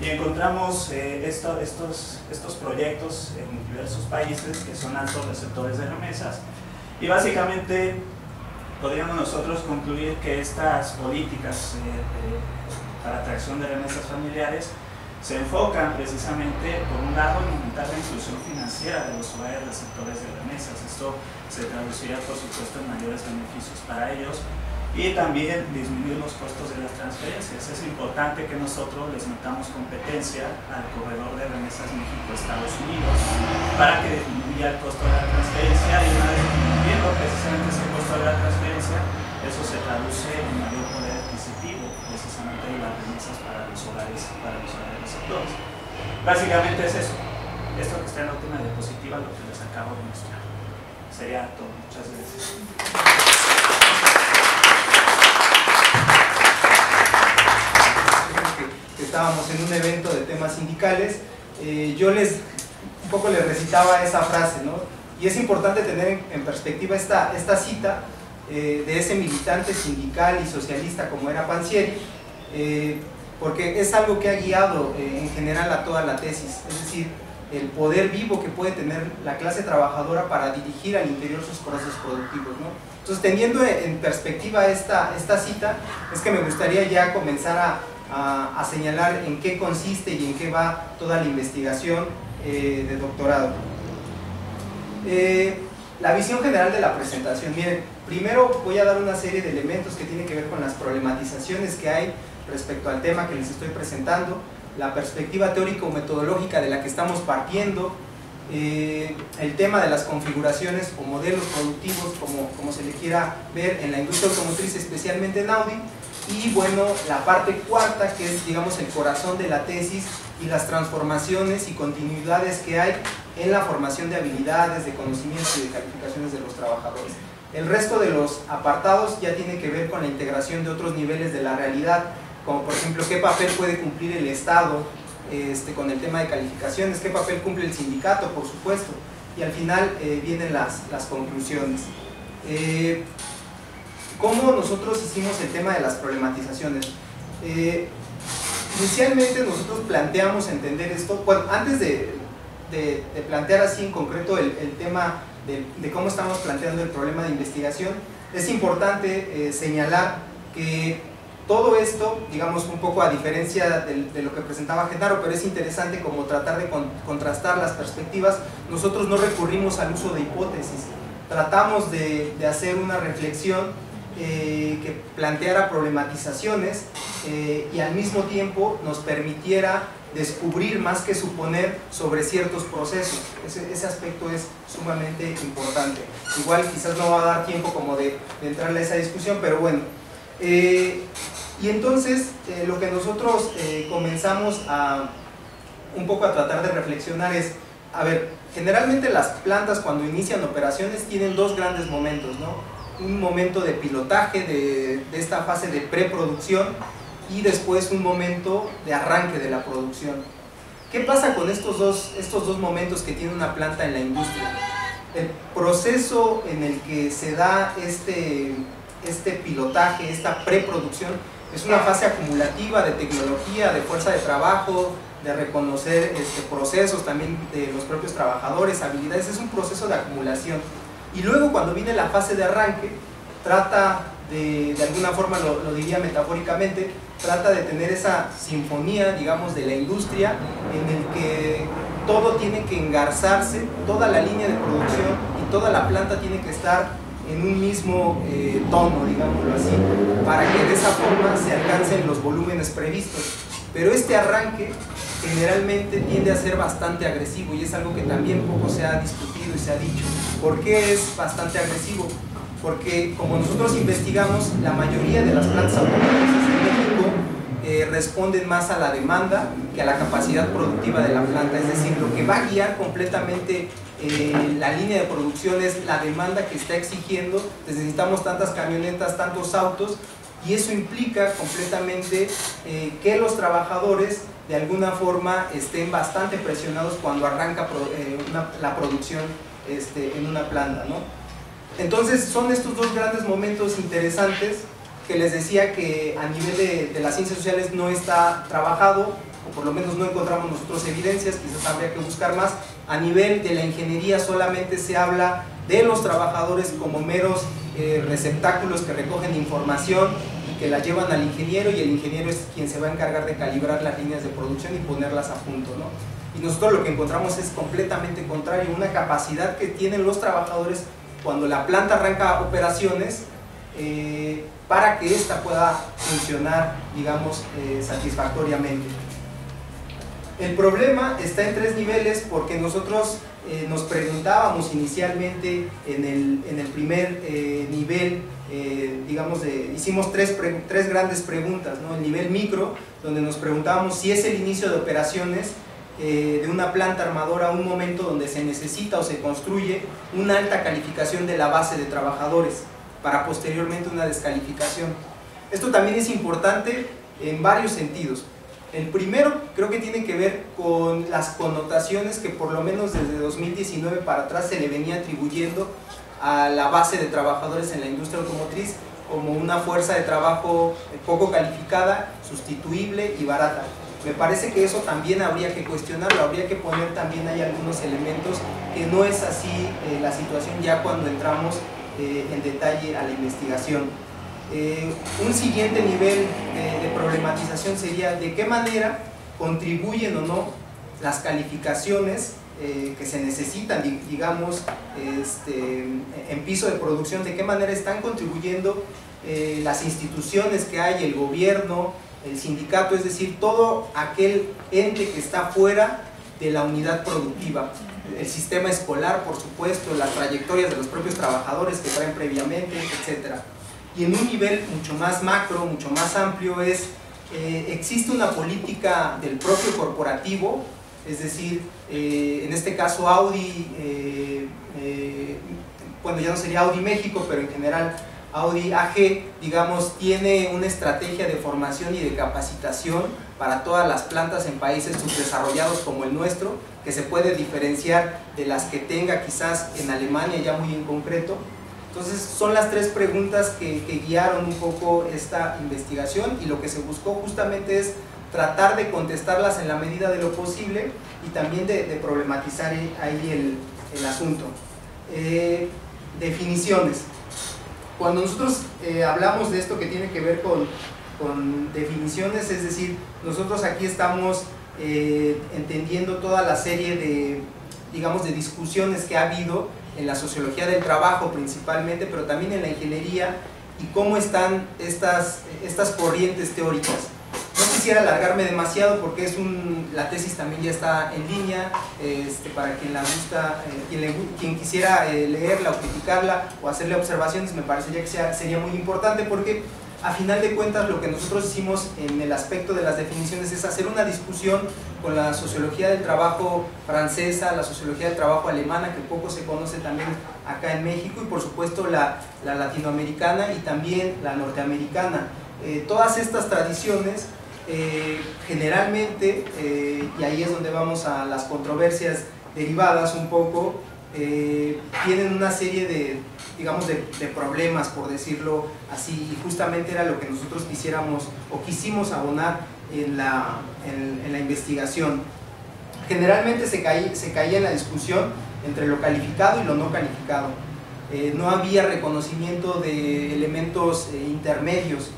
y encontramos estos proyectos en diversos países que son altos receptores de remesas, y básicamente podríamos nosotros concluir que estas políticas para atracción de remesas familiares se enfocan precisamente, por un lado, en aumentar la inclusión financiera de los hogares receptores de remesas. Esto se traduciría, por supuesto, en mayores beneficios para ellos y también disminuir los costos de las transferencias. Es importante que nosotros les metamos competencia al corredor de remesas México-Estados Unidos para que disminuya el costo de la transferencia, y una vez disminuyendo precisamente ese costo de la transferencia, eso se traduce en mayor poder adquisitivo precisamente de las remesas para los hogares receptores. Básicamente es eso. Esto que está en la última diapositiva, lo que les acabo de mostrar. Sería todo. Muchas gracias. Estábamos en un evento de temas sindicales, yo un poco les recitaba esa frase, ¿no? Y es importante tener en perspectiva esta cita de ese militante sindical y socialista como era Pansieri, porque es algo que ha guiado en general a toda la tesis. Es decir, el poder vivo que puede tener la clase trabajadora para dirigir al interior sus procesos productivos, ¿no? Entonces, teniendo en perspectiva esta cita, es que me gustaría ya comenzar a señalar en qué consiste y en qué va toda la investigación de doctorado. La visión general de la presentación. Miren, primero voy a dar una serie de elementos que tienen que ver con las problematizaciones que hay respecto al tema que les estoy presentando, la perspectiva teórico-metodológica de la que estamos partiendo, el tema de las configuraciones o modelos productivos, como se le quiera ver en la industria automotriz, especialmente en Audi, y bueno, la parte cuarta, que es, digamos, el corazón de la tesis y las transformaciones y continuidades que hay en la formación de habilidades, de conocimientos y de calificaciones de los trabajadores. El resto de los apartados ya tiene que ver con la integración de otros niveles de la realidad, como por ejemplo qué papel puede cumplir el Estado con el tema de calificaciones, qué papel cumple el sindicato, por supuesto, y al final vienen las conclusiones. ¿Cómo nosotros hicimos el tema de las problematizaciones? Inicialmente nosotros planteamos entender esto, bueno, antes de plantear así en concreto el tema de cómo estamos planteando el problema de investigación, es importante señalar que todo esto, digamos, un poco a diferencia de lo que presentaba Genaro, pero es interesante como tratar de contrastar las perspectivas. Nosotros no recurrimos al uso de hipótesis, tratamos de hacer una reflexión que planteara problematizaciones y al mismo tiempo nos permitiera descubrir más que suponer sobre ciertos procesos. Ese aspecto es sumamente importante. Igual quizás no va a dar tiempo como de entrarle a esa discusión, pero bueno. Y entonces lo que nosotros comenzamos un poco a tratar de reflexionar es, a ver, generalmente las plantas cuando inician operaciones tienen dos grandes momentos, ¿no? Un momento de pilotaje de esta fase de preproducción y después un momento de arranque de la producción. ¿Qué pasa con estos dos momentos que tiene una planta en la industria? El proceso en el que se da este pilotaje, esta preproducción, es una fase acumulativa de tecnología, de fuerza de trabajo, de reconocer procesos también de los propios trabajadores, habilidades. Es un proceso de acumulación. Y luego cuando viene la fase de arranque, trata de alguna forma, lo diría metafóricamente, trata de tener esa sinfonía, digamos, de la industria en el que todo tiene que engarzarse, toda la línea de producción y toda la planta tiene que estar en un mismo tono, digámoslo así, para que de esa forma se alcancen los volúmenes previstos. Pero este arranque generalmente tiende a ser bastante agresivo y es algo que también poco se ha discutido y se ha dicho. ¿Por qué es bastante agresivo? Porque como nosotros investigamos, la mayoría de las plantas automotrices en México responden más a la demanda que a la capacidad productiva de la planta. Es decir, lo que va a guiar completamente la línea de producción es la demanda que está exigiendo. Necesitamos tantas camionetas, tantos autos, y eso implica completamente que los trabajadores de alguna forma estén bastante presionados cuando arranca la producción en una planta, ¿no? Entonces son estos dos grandes momentos interesantes que les decía que a nivel de las ciencias sociales no está trabajado, o por lo menos no encontramos nosotros evidencias, quizás habría que buscar más. A nivel de la ingeniería solamente se habla de los trabajadores como meros receptáculos que recogen información y que la llevan al ingeniero, y el ingeniero es quien se va a encargar de calibrar las líneas de producción y ponerlas a punto, ¿no? Y nosotros lo que encontramos es completamente contrario, una capacidad que tienen los trabajadores cuando la planta arranca operaciones para que ésta pueda funcionar, digamos, satisfactoriamente. El problema está en tres niveles, porque nosotros nos preguntábamos inicialmente en el primer nivel, digamos, hicimos tres grandes preguntas, ¿no? El nivel micro, donde nos preguntábamos si es el inicio de operaciones de una planta armadora un momento donde se necesita o se construye una alta calificación de la base de trabajadores para posteriormente una descalificación. Esto también es importante en varios sentidos. El primero creo que tiene que ver con las connotaciones que por lo menos desde 2019 para atrás se le venía atribuyendo a la base de trabajadores en la industria automotriz como una fuerza de trabajo poco calificada, sustituible y barata. Me parece que eso también habría que cuestionarlo, habría que poner también hay algunos elementos que no es así la situación ya cuando entramos en detalle a la investigación. Un siguiente nivel de problematización sería de qué manera contribuyen o no las calificaciones que se necesitan, digamos, en piso de producción, de qué manera están contribuyendo las instituciones que hay, el gobierno, el sindicato, es decir, todo aquel ente que está fuera de la unidad productiva, el sistema escolar, por supuesto, las trayectorias de los propios trabajadores que traen previamente, etc. Y en un nivel mucho más macro, mucho más amplio, existe una política del propio corporativo, es decir, en este caso Audi, bueno, ya no sería Audi México, pero en general Audi AG, digamos, tiene una estrategia de formación y de capacitación para todas las plantas en países subdesarrollados como el nuestro, que se puede diferenciar de las que tenga quizás en Alemania, ya muy en concreto. Entonces son las tres preguntas que guiaron un poco esta investigación, y lo que se buscó justamente es tratar de contestarlas en la medida de lo posible y también de problematizar ahí el asunto. Definiciones. Cuando nosotros hablamos de esto que tiene que ver con definiciones, es decir, nosotros aquí estamos entendiendo toda la serie de, digamos, de discusiones que ha habido en la sociología del trabajo principalmente, pero también en la ingeniería, y cómo están estas corrientes teóricas. No quisiera alargarme demasiado porque la tesis también ya está en línea, para quien la gusta, quien quisiera leerla o criticarla o hacerle observaciones, me parecería que sería muy importante, porque a final de cuentas lo que nosotros hicimos en el aspecto de las definiciones es hacer una discusión con la sociología del trabajo francesa, la sociología del trabajo alemana, que poco se conoce también acá en México, y por supuesto la latinoamericana y también la norteamericana. Todas estas tradiciones generalmente, y ahí es donde vamos a las controversias derivadas un poco, tienen una serie de, digamos, de problemas, por decirlo así, y justamente era lo que nosotros quisiéramos o quisimos abonar en la investigación. Generalmente se caía en la discusión entre lo calificado y lo no calificado. No había reconocimiento de elementos intermedios.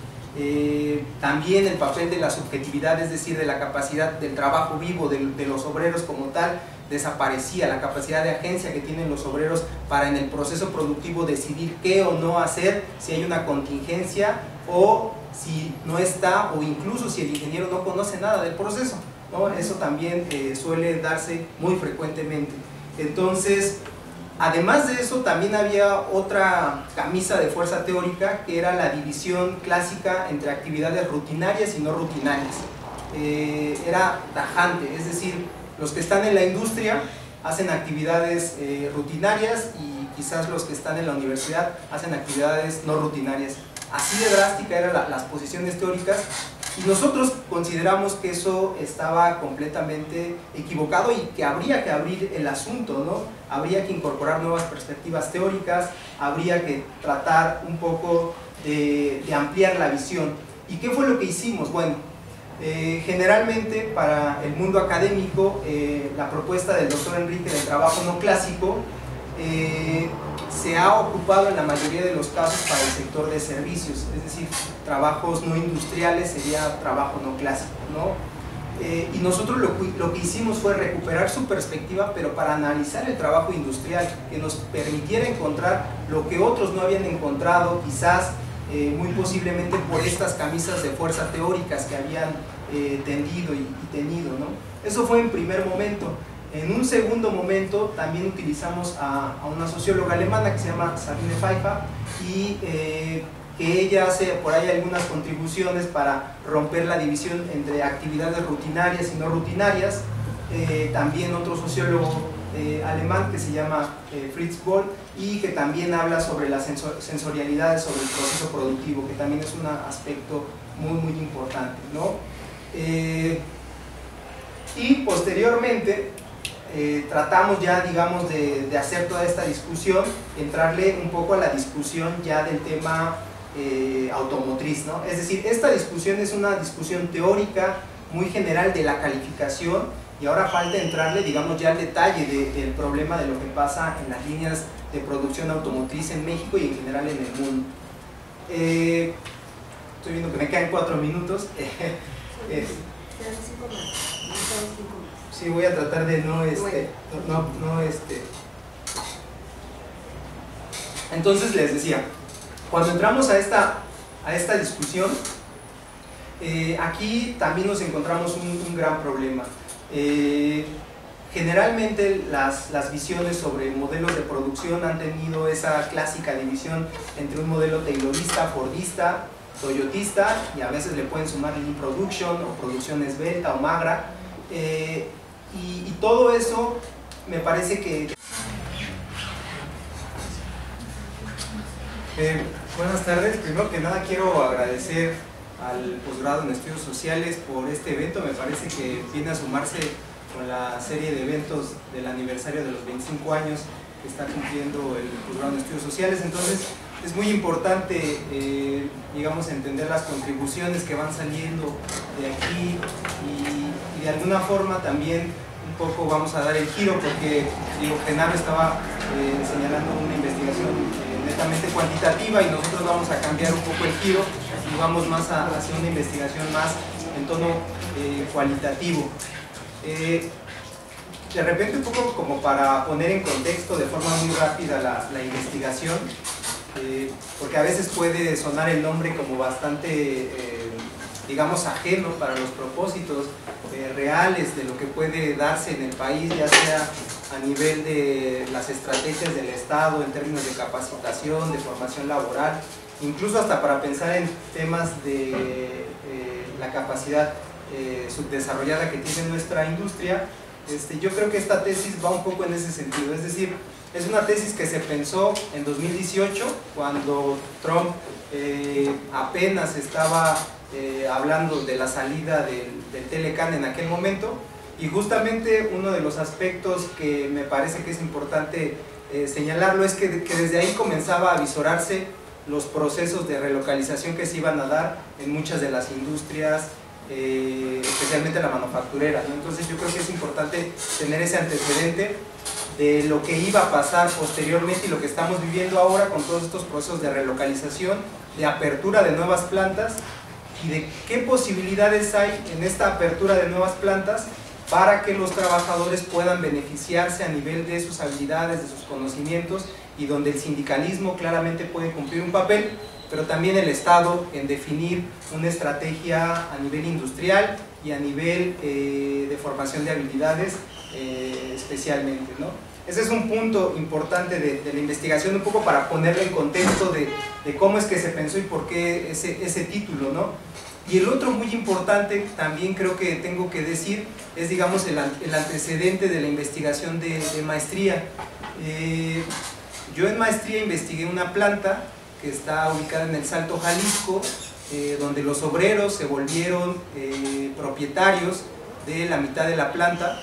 También el papel de la subjetividad, es decir, de la capacidad del trabajo vivo de los obreros como tal, desaparecía. La capacidad de agencia que tienen los obreros para en el proceso productivo decidir qué o no hacer, si hay una contingencia o si no está, o incluso si el ingeniero no conoce nada del proceso, ¿no? Eso también suele darse muy frecuentemente. Entonces, además de eso, también había otra camisa de fuerza teórica, que era la división clásica entre actividades rutinarias y no rutinarias. Era tajante, es decir, los que están en la industria hacen actividades rutinarias, y quizás los que están en la universidad hacen actividades no rutinarias. Así de drástica eran las posiciones teóricas, y nosotros consideramos que eso estaba completamente equivocado y que habría que abrir el asunto, ¿no? Habría que incorporar nuevas perspectivas teóricas, habría que tratar un poco de ampliar la visión. ¿Y qué fue lo que hicimos? Bueno, generalmente para el mundo académico, la propuesta del doctor Enrique del trabajo no clásico se ha ocupado en la mayoría de los casos para el sector de servicios, es decir, trabajos no industriales sería trabajo no clásico, ¿no? Y nosotros lo que hicimos fue recuperar su perspectiva, pero para analizar el trabajo industrial, que nos permitiera encontrar lo que otros no habían encontrado, quizás muy posiblemente por estas camisas de fuerza teóricas que habían tendido y tenido, ¿no? Eso fue en primer momento. En un segundo momento también utilizamos a una socióloga alemana que se llama Sabine Pfeiffer, y que ella hace por ahí algunas contribuciones para romper la división entre actividades rutinarias y no rutinarias. También otro sociólogo alemán que se llama Fritz Boll, y que también habla sobre las sensorialidades sobre el proceso productivo, que también es un aspecto muy importante, ¿no? Y posteriormente tratamos ya, digamos, de hacer toda esta discusión, entrarle un poco a la discusión ya del tema automotriz, ¿no? Es decir, esta discusión es una discusión teórica muy general de la calificación, y ahora falta entrarle, digamos, ya al detalle del problema de lo que pasa en las líneas de producción automotriz en México y en general en el mundo. Estoy viendo que me quedan 4 minutos. Sí, voy a tratar de Entonces les decía, cuando entramos a esta discusión, aquí también nos encontramos un gran problema. Generalmente las visiones sobre modelos de producción han tenido esa clásica división entre un modelo taylorista, fordista, toyotista, y a veces le pueden sumar lean production o producción esbelta o magra, y todo eso me parece que... Buenas tardes. Primero que nada quiero agradecer al posgrado en estudios sociales por este evento. Me parece que viene a sumarse con la serie de eventos del aniversario de los 25 años que está cumpliendo el posgrado en estudios sociales. Entonces es muy importante, digamos, entender las contribuciones que van saliendo de aquí y de alguna forma también un poco vamos a dar el giro, porque Genaro estaba señalando una investigación netamente cuantitativa y nosotros vamos a cambiar un poco el giro y vamos más hacia una investigación más en tono cualitativo. De repente un poco como para poner en contexto de forma muy rápida la investigación, porque a veces puede sonar el nombre como bastante, digamos, ajeno para los propósitos reales de lo que puede darse en el país, ya sea a nivel de las estrategias del Estado en términos de capacitación, de formación laboral, incluso hasta para pensar en temas de la capacidad subdesarrollada que tiene nuestra industria. Yo creo que esta tesis va un poco en ese sentido, es decir, es una tesis que se pensó en 2018 cuando Trump apenas estaba hablando de la salida del Telecan en aquel momento, y justamente uno de los aspectos que me parece que es importante señalarlo es que desde ahí comenzaba a visorarse los procesos de relocalización que se iban a dar en muchas de las industrias, especialmente la manufacturera, ¿no? Entonces yo creo que es importante tener ese antecedente de lo que iba a pasar posteriormente y lo que estamos viviendo ahora con todos estos procesos de relocalización, de apertura de nuevas plantas, y de qué posibilidades hay en esta apertura de nuevas plantas para que los trabajadores puedan beneficiarse a nivel de sus habilidades, de sus conocimientos, y donde el sindicalismo claramente puede cumplir un papel, pero también el Estado en definir una estrategia a nivel industrial y a nivel de formación de habilidades especialmente, ¿no? Ese es un punto importante de la investigación, un poco para ponerle en contexto de cómo es que se pensó y por qué ese título, ¿no? Y el otro muy importante, también creo que tengo que decir, es, digamos, el antecedente de la investigación de maestría. Yo en maestría investigué una planta que está ubicada en el Salto, Jalisco, donde los obreros se volvieron propietarios de la mitad de la planta,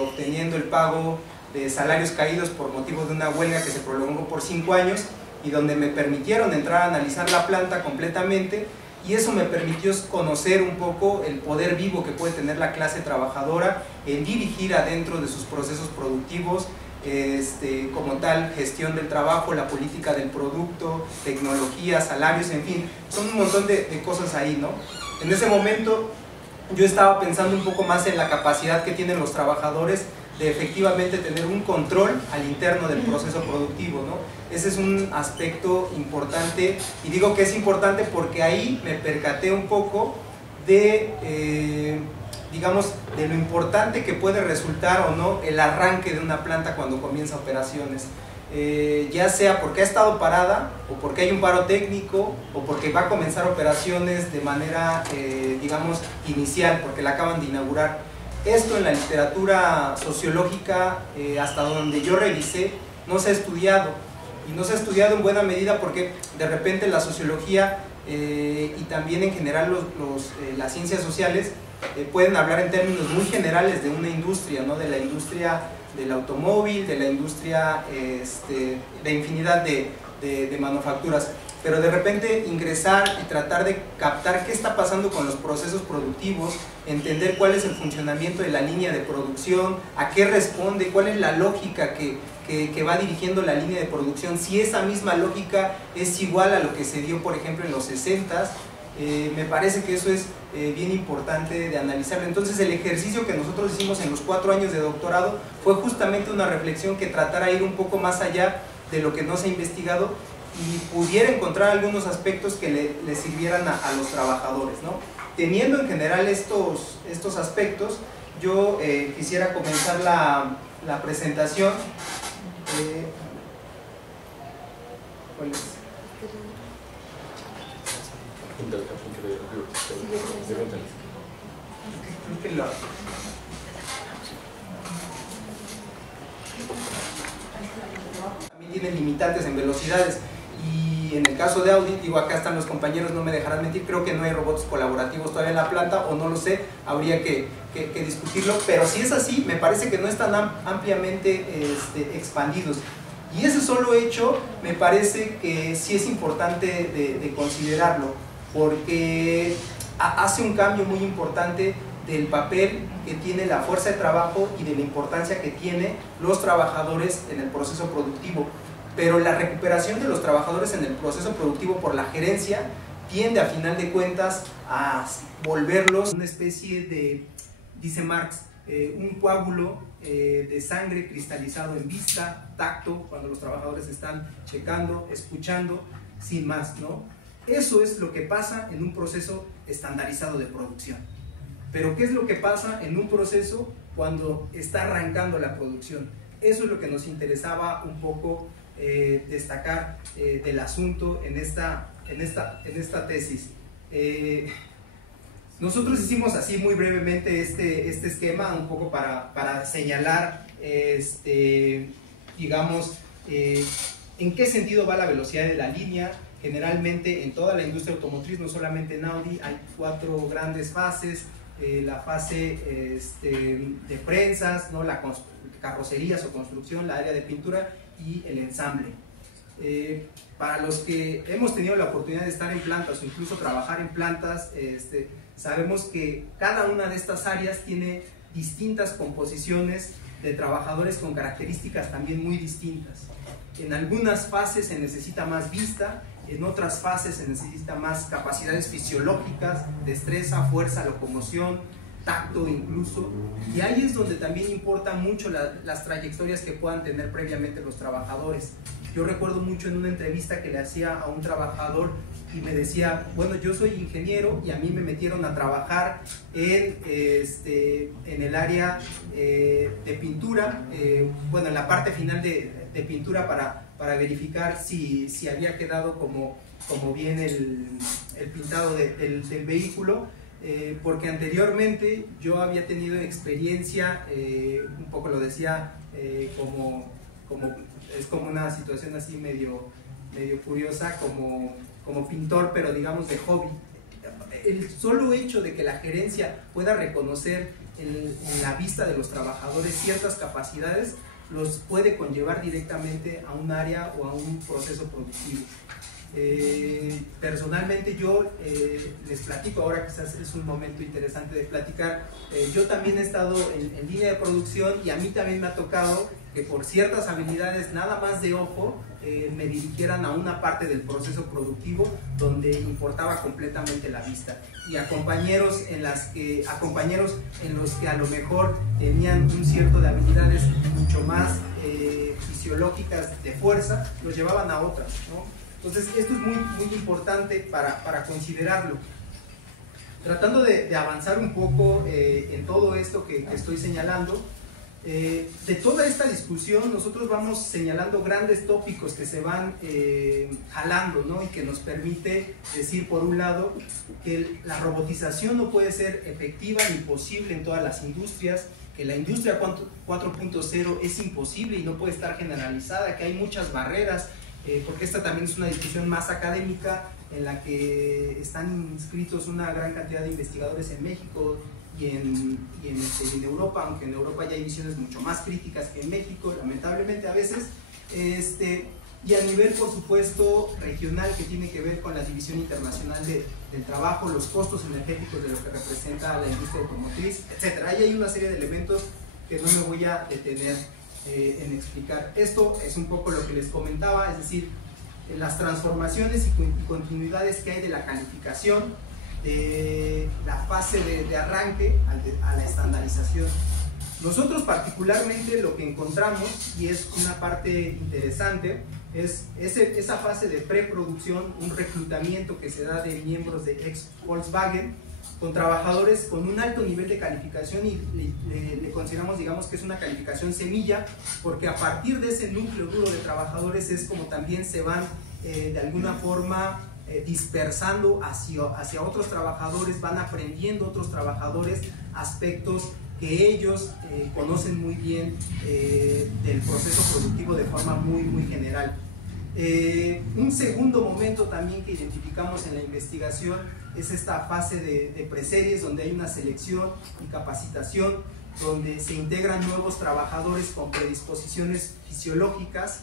obteniendo el pago de salarios caídos por motivo de una huelga que se prolongó por 5 años, y donde me permitieron entrar a analizar la planta completamente, y eso me permitió conocer un poco el poder vivo que puede tener la clase trabajadora en dirigir adentro de sus procesos productivos, como tal, gestión del trabajo, la política del producto, tecnología, salarios, en fin, son un montón de cosas ahí, ¿no? En ese momento yo estaba pensando un poco más en la capacidad que tienen los trabajadores de efectivamente tener un control al interno del proceso productivo, ¿no? Ese es un aspecto importante, y digo que es importante porque ahí me percaté un poco de, digamos, de lo importante que puede resultar o no el arranque de una planta cuando comienza operaciones, ya sea porque ha estado parada, o porque hay un paro técnico, o porque va a comenzar operaciones de manera, digamos, inicial, porque la acaban de inaugurar. Esto en la literatura sociológica, hasta donde yo revisé, no se ha estudiado, y no se ha estudiado en buena medida porque de repente la sociología y también en general las ciencias sociales pueden hablar en términos muy generales de una industria, ¿no? De la industria del automóvil, de la industria de infinidad de manufacturas. pero de repente ingresar y tratar de captar qué está pasando con los procesos productivos, entender cuál es el funcionamiento de la línea de producción, a qué responde, cuál es la lógica que va dirigiendo la línea de producción, si esa misma lógica es igual a lo que se dio, por ejemplo, en los 60s. Me parece que eso es bien importante de analizarlo. Entonces el ejercicio que nosotros hicimos en los 4 años de doctorado fue justamente una reflexión que tratara de ir un poco más allá de lo que no se ha investigado y pudiera encontrar algunos aspectos que le sirvieran a los trabajadores, ¿no? Teniendo en general estos aspectos, yo quisiera comenzar la presentación. ¿Cuál es? También tiene limitantes en velocidades, y en el caso de Audi, digo, acá están los compañeros, no me dejarán mentir, creo que no hay robots colaborativos todavía en la planta, o no lo sé, habría que discutirlo, pero si es así, me parece que no están ampliamente expandidos. Y ese solo hecho me parece que sí es importante de considerarlo, porque hace un cambio muy importante del papel que tiene la fuerza de trabajo y de la importancia que tiene los trabajadores en el proceso productivo. Pero la recuperación de los trabajadores en el proceso productivo por la gerencia tiende a final de cuentas a volverlos una especie de, dice Marx, un coágulo de sangre cristalizado en vista, tacto, cuando los trabajadores están checando, escuchando, sin más, ¿no? Eso es lo que pasa en un proceso estandarizado de producción. Pero ¿qué es lo que pasa en un proceso cuando está arrancando la producción? Eso es lo que nos interesaba un poco destacar del asunto en esta tesis. Nosotros hicimos así muy brevemente este esquema, un poco para señalar, digamos, en qué sentido va la velocidad de la línea. Generalmente en toda la industria automotriz, no solamente en Audi, hay 4 grandes fases. La fase de prensas, ¿no? La carrocerías o construcción, la área de pintura y el ensamble. Para los que hemos tenido la oportunidad de estar en plantas o incluso trabajar en plantas, sabemos que cada una de estas áreas tiene distintas composiciones de trabajadores con características también muy distintas. En algunas fases se necesita más vista, en otras fases se necesita más capacidades fisiológicas, destreza, fuerza, locomoción, tacto incluso, y ahí es donde también importan mucho las trayectorias que puedan tener previamente los trabajadores. Yo recuerdo mucho en una entrevista que le hacía a un trabajador y me decía, bueno, yo soy ingeniero y a mí me metieron a trabajar en el área de pintura, bueno, en la parte final de pintura para verificar si había quedado como bien el pintado del vehículo, porque anteriormente yo había tenido experiencia, un poco lo decía, es como una situación así medio curiosa, como pintor, pero digamos de hobby. El solo hecho de que la gerencia pueda reconocer en la vista de los trabajadores ciertas capacidades los puede conllevar directamente a un área o a un proceso productivo. Personalmente yo les platico, ahora quizás es un momento interesante de platicar, yo también he estado en línea de producción y a mí también me ha tocado que por ciertas habilidades nada más de ojo me dirigieran a una parte del proceso productivo donde importaba completamente la vista, y a compañeros en los que a lo mejor tenían un cierto de habilidades mucho más fisiológicas de fuerza, los llevaban a otras, ¿no? Entonces esto es muy importante para considerarlo. Tratando de avanzar un poco en todo esto que estoy señalando, de toda esta discusión nosotros vamos señalando grandes tópicos que se van jalando, ¿no? Y que nos permite decir, por un lado, que la robotización no puede ser efectiva ni posible en todas las industrias, que la industria 4.0 es imposible y no puede estar generalizada, que hay muchas barreras, porque esta también es una discusión más académica en la que están inscritos una gran cantidad de investigadores en México y en Europa, aunque en Europa ya hay visiones mucho más críticas que en México, lamentablemente a veces, y a nivel, por supuesto, regional, que tiene que ver con la División Internacional del Trabajo, los costos energéticos de lo que representa la industria automotriz, etc. Ahí hay una serie de elementos que no me voy a detener en explicar. Esto es un poco lo que les comentaba, es decir, las transformaciones y continuidades que hay de la calificación, de la fase de arranque a la estandarización. Nosotros particularmente lo que encontramos, y es una parte interesante, es esa fase de preproducción, un reclutamiento que se da de miembros de ex Volkswagen con trabajadores con un alto nivel de calificación, y le consideramos, digamos, que es una calificación semilla, porque a partir de ese núcleo duro de trabajadores es como también se van de alguna forma dispersando hacia otros trabajadores, van aprendiendo otros trabajadores aspectos que ellos conocen muy bien del proceso productivo de forma muy general. Un segundo momento también que identificamos en la investigación es esta fase de preseries, donde hay una selección y capacitación, donde se integran nuevos trabajadores con predisposiciones fisiológicas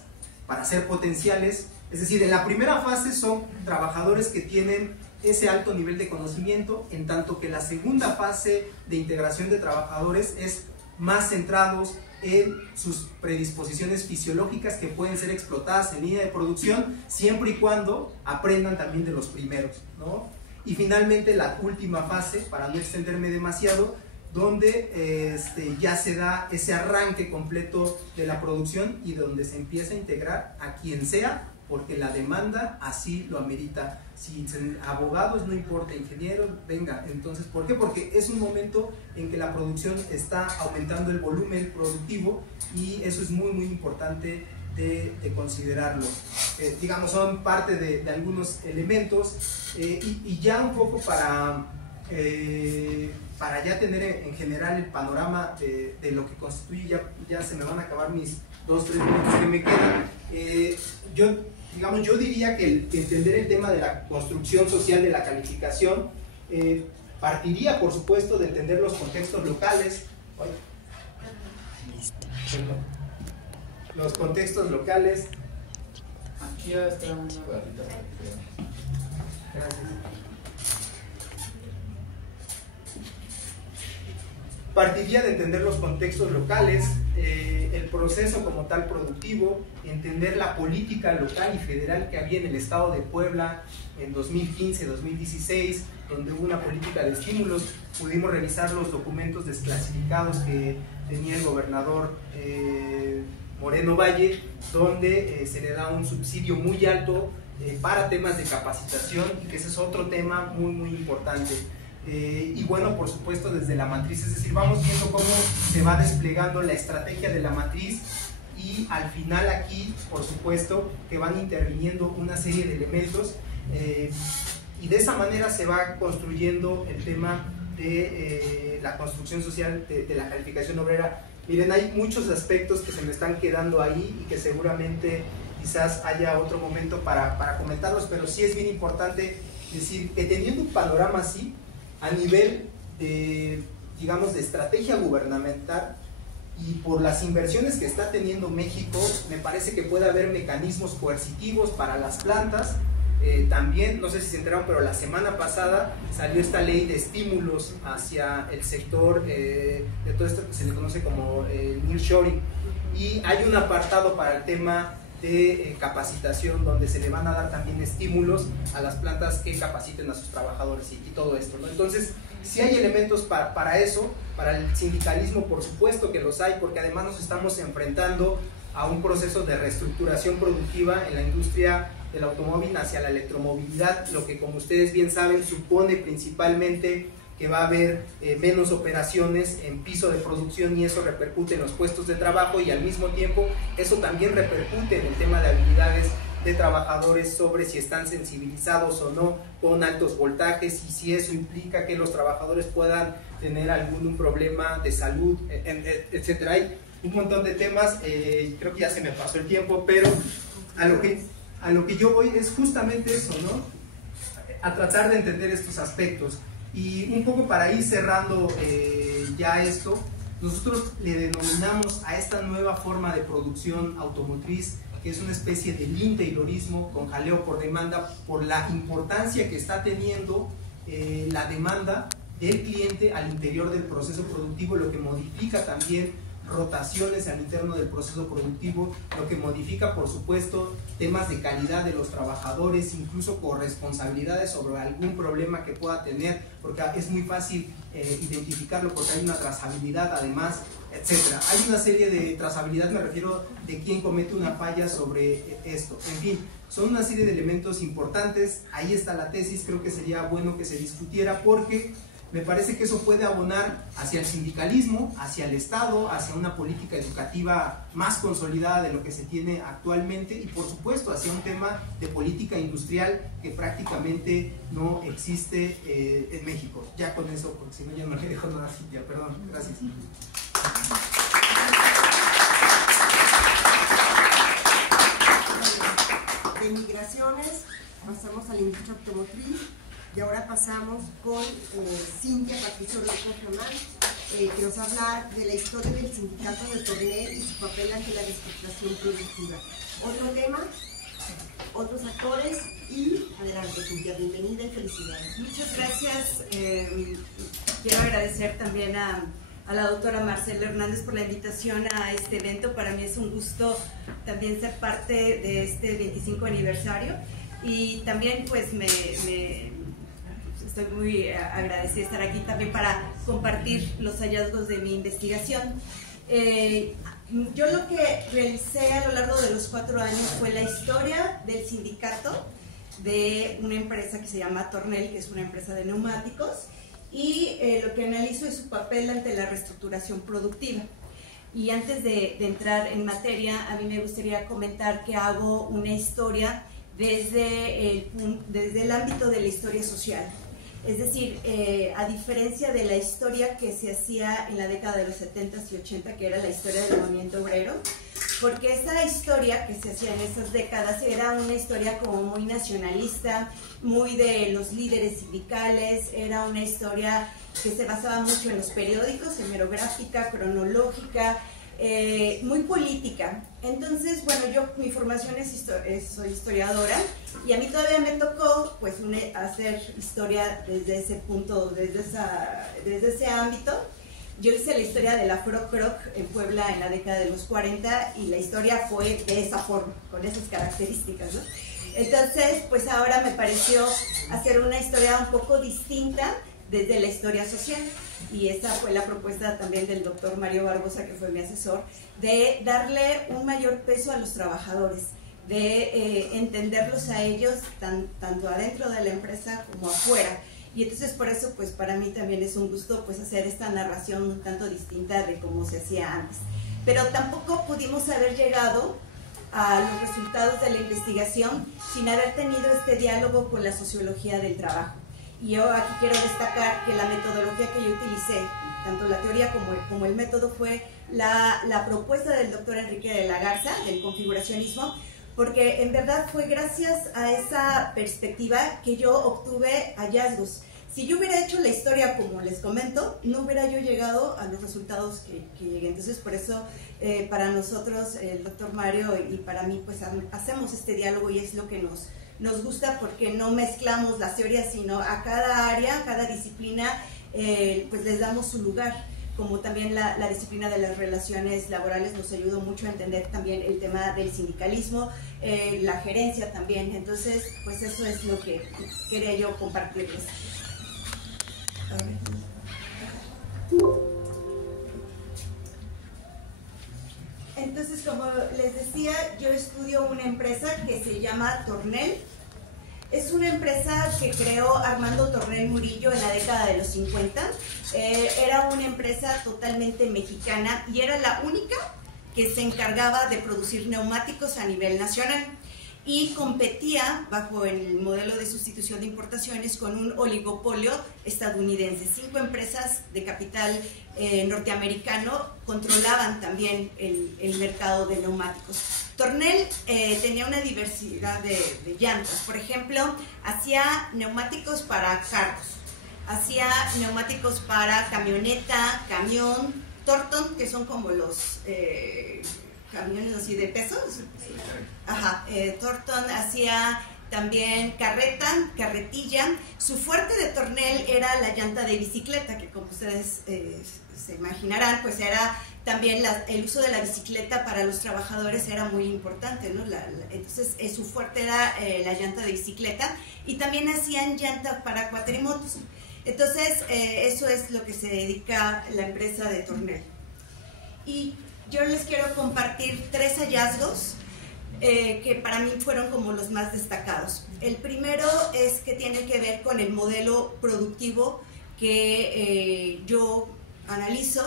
para ser potenciales. Es decir, en la primera fase son trabajadores que tienen ese alto nivel de conocimiento, en tanto que la segunda fase de integración de trabajadores es más centrados en sus predisposiciones fisiológicas que pueden ser explotadas en línea de producción, siempre y cuando aprendan también de los primeros, ¿no? Y finalmente la última fase, para no extenderme demasiado, donde ya se da ese arranque completo de la producción y donde se empieza a integrar a quien sea, porque la demanda así lo amerita. Si abogados, no importa, ingenieros, venga. Entonces, ¿por qué? Porque es un momento en que la producción está aumentando el volumen productivo, y eso es muy importante de considerarlo. Digamos, son parte de algunos elementos, y ya un poco para ya tener en general el panorama de lo que constituye, ya se me van a acabar mis 2-3 minutos que me quedan. Yo diría que entender el tema de la construcción social de la calificación partiría, por supuesto, de entender los contextos locales. Los contextos locales. Aquí ya está una barrita. Gracias. Partiría de entender los contextos locales, el proceso como tal productivo, entender la política local y federal que había en el estado de Puebla en 2015-2016, donde hubo una política de estímulos. Pudimos revisar los documentos desclasificados que tenía el gobernador Moreno Valle, donde se le da un subsidio muy alto para temas de capacitación, y que ese es otro tema muy importante. Y bueno, por supuesto, desde la matriz, es decir, vamos viendo cómo se va desplegando la estrategia de la matriz, y al final aquí, por supuesto, que van interviniendo una serie de elementos, y de esa manera se va construyendo el tema de la construcción social de la calificación obrera. Miren, hay muchos aspectos que se me están quedando ahí, y que seguramente quizás haya otro momento para comentarlos, pero sí es bien importante decir que teniendo un panorama así, a nivel de, digamos, de estrategia gubernamental, y por las inversiones que está teniendo México, me parece que puede haber mecanismos coercitivos para las plantas. También, no sé si se enteraron, pero la semana pasada salió esta ley de estímulos hacia el sector de todo esto que se le conoce como nearshoring, y hay un apartado para el tema de capacitación, donde se le van a dar también estímulos a las plantas que capaciten a sus trabajadores y todo esto, ¿no? Entonces, sí hay elementos para eso, para el sindicalismo, por supuesto que los hay, porque además nos estamos enfrentando a un proceso de reestructuración productiva en la industria del automóvil hacia la electromovilidad, lo que, como ustedes bien saben, supone principalmente que va a haber menos operaciones en piso de producción, y eso repercute en los puestos de trabajo, y al mismo tiempo eso también repercute en el tema de habilidades de trabajadores sobre si están sensibilizados o no con altos voltajes, y si eso implica que los trabajadores puedan tener algún problema de salud, etcétera. Hay un montón de temas, creo que ya se me pasó el tiempo, pero a lo que yo voy es justamente eso, ¿no? A tratar de entender estos aspectos. Y un poco para ir cerrando ya esto, nosotros le denominamos a esta nueva forma de producción automotriz, que es una especie de lean taylorismo con jaleo por demanda, por la importancia que está teniendo la demanda del cliente al interior del proceso productivo, lo que modifica también rotaciones al interno del proceso productivo, lo que modifica, por supuesto, temas de calidad de los trabajadores, incluso corresponsabilidades sobre algún problema que pueda tener, porque es muy fácil identificarlo porque hay una trazabilidad además, etcétera. Hay una serie de trazabilidad, me refiero de quién comete una falla sobre esto. En fin, son una serie de elementos importantes. Ahí está la tesis, creo que sería bueno que se discutiera porque me parece que eso puede abonar hacia el sindicalismo, hacia el Estado, hacia una política educativa más consolidada de lo que se tiene actualmente y por supuesto hacia un tema de política industrial que prácticamente no existe en México. Ya con eso, porque si no ya no le dejo nada, Cintia, perdón, gracias. De migraciones pasamos a la industria automotriz. Y ahora pasamos con Cintia Patricio López Román, que nos habla de la historia del sindicato de Tornel y su papel ante la reestructuración productiva. Otro tema, otros actores y adelante Cintia, bienvenida y felicidades. Muchas gracias. Quiero agradecer también a la doctora Marcela Hernández por la invitación a este evento. Para mí es un gusto también ser parte de este 25 aniversario y también pues estoy muy agradecida de estar aquí también para compartir los hallazgos de mi investigación. Yo lo que realicé a lo largo de los 4 años fue la historia del sindicato de una empresa que se llama Tornel, que es una empresa de neumáticos, y lo que analizo es su papel ante la reestructuración productiva. Y antes de entrar en materia, a mí me gustaría comentar que hago una historia desde el ámbito de la historia social. Es decir, a diferencia de la historia que se hacía en la década de los 70s y 80, que era la historia del movimiento obrero, porque esa historia que se hacía en esas décadas era una historia como muy nacionalista, muy de los líderes sindicales, era una historia que se basaba mucho en los periódicos, hemerográfica, cronológica, muy política. Entonces, bueno, mi formación soy historiadora y a mí todavía me tocó pues hacer historia desde ese punto, desde ese ámbito. Yo hice la historia de la Froc en Puebla en la década de los 40 y la historia fue de esa forma, con esas características, ¿no? Entonces, pues ahora me pareció hacer una historia un poco distinta desde la historia social. Y esa fue la propuesta también del doctor Mario Barbosa, que fue mi asesor, de darle un mayor peso a los trabajadores, de entenderlos a ellos tanto adentro de la empresa como afuera. Y entonces por eso pues para mí también es un gusto pues hacer esta narración un tanto distinta de cómo se hacía antes. Pero tampoco pudimos haber llegado a los resultados de la investigación sin haber tenido este diálogo con la sociología del trabajo. Y yo aquí quiero destacar que la metodología que yo utilicé, tanto la teoría como el método, fue la propuesta del doctor Enrique de la Garza, del configuracionismo, porque en verdad fue gracias a esa perspectiva que yo obtuve hallazgos. Si yo hubiera hecho la historia como les comento, no hubiera yo llegado a los resultados que llegué. Entonces, por eso, para nosotros, el doctor Mario y para mí, pues hacemos este diálogo y es lo que nos gusta porque no mezclamos las teorías, sino a cada área, a cada disciplina, pues les damos su lugar. Como también la disciplina de las relaciones laborales nos ayudó mucho a entender también el tema del sindicalismo, la gerencia también. Entonces, pues eso es lo que quería yo compartirles. Entonces, como les decía, yo estudio una empresa que se llama Tornel. Es una empresa que creó Armando Tornel Murillo en la década de los 50. Era una empresa totalmente mexicana y era la única que se encargaba de producir neumáticos a nivel nacional y competía bajo el modelo de sustitución de importaciones con un oligopolio estadounidense. 5 empresas de capital norteamericano controlaban también el mercado de neumáticos. Tornel tenía una diversidad de llantas. Por ejemplo, hacía neumáticos para carros, hacía neumáticos para camioneta, camión, Torton, que son como los camiones así de pesos. Ajá, Thornton hacía también carretilla. Su fuerte de Tornel era la llanta de bicicleta, que como ustedes se imaginarán, pues era también el uso de la bicicleta para los trabajadores era muy importante, ¿no? Entonces su fuerte era la llanta de bicicleta, y también hacían llantas para cuatrimotos. Entonces eso es lo que se dedica la empresa de Tornel. Y yo les quiero compartir 3 hallazgos que para mí fueron como los más destacados. El primero es que tiene que ver con el modelo productivo que yo analizo,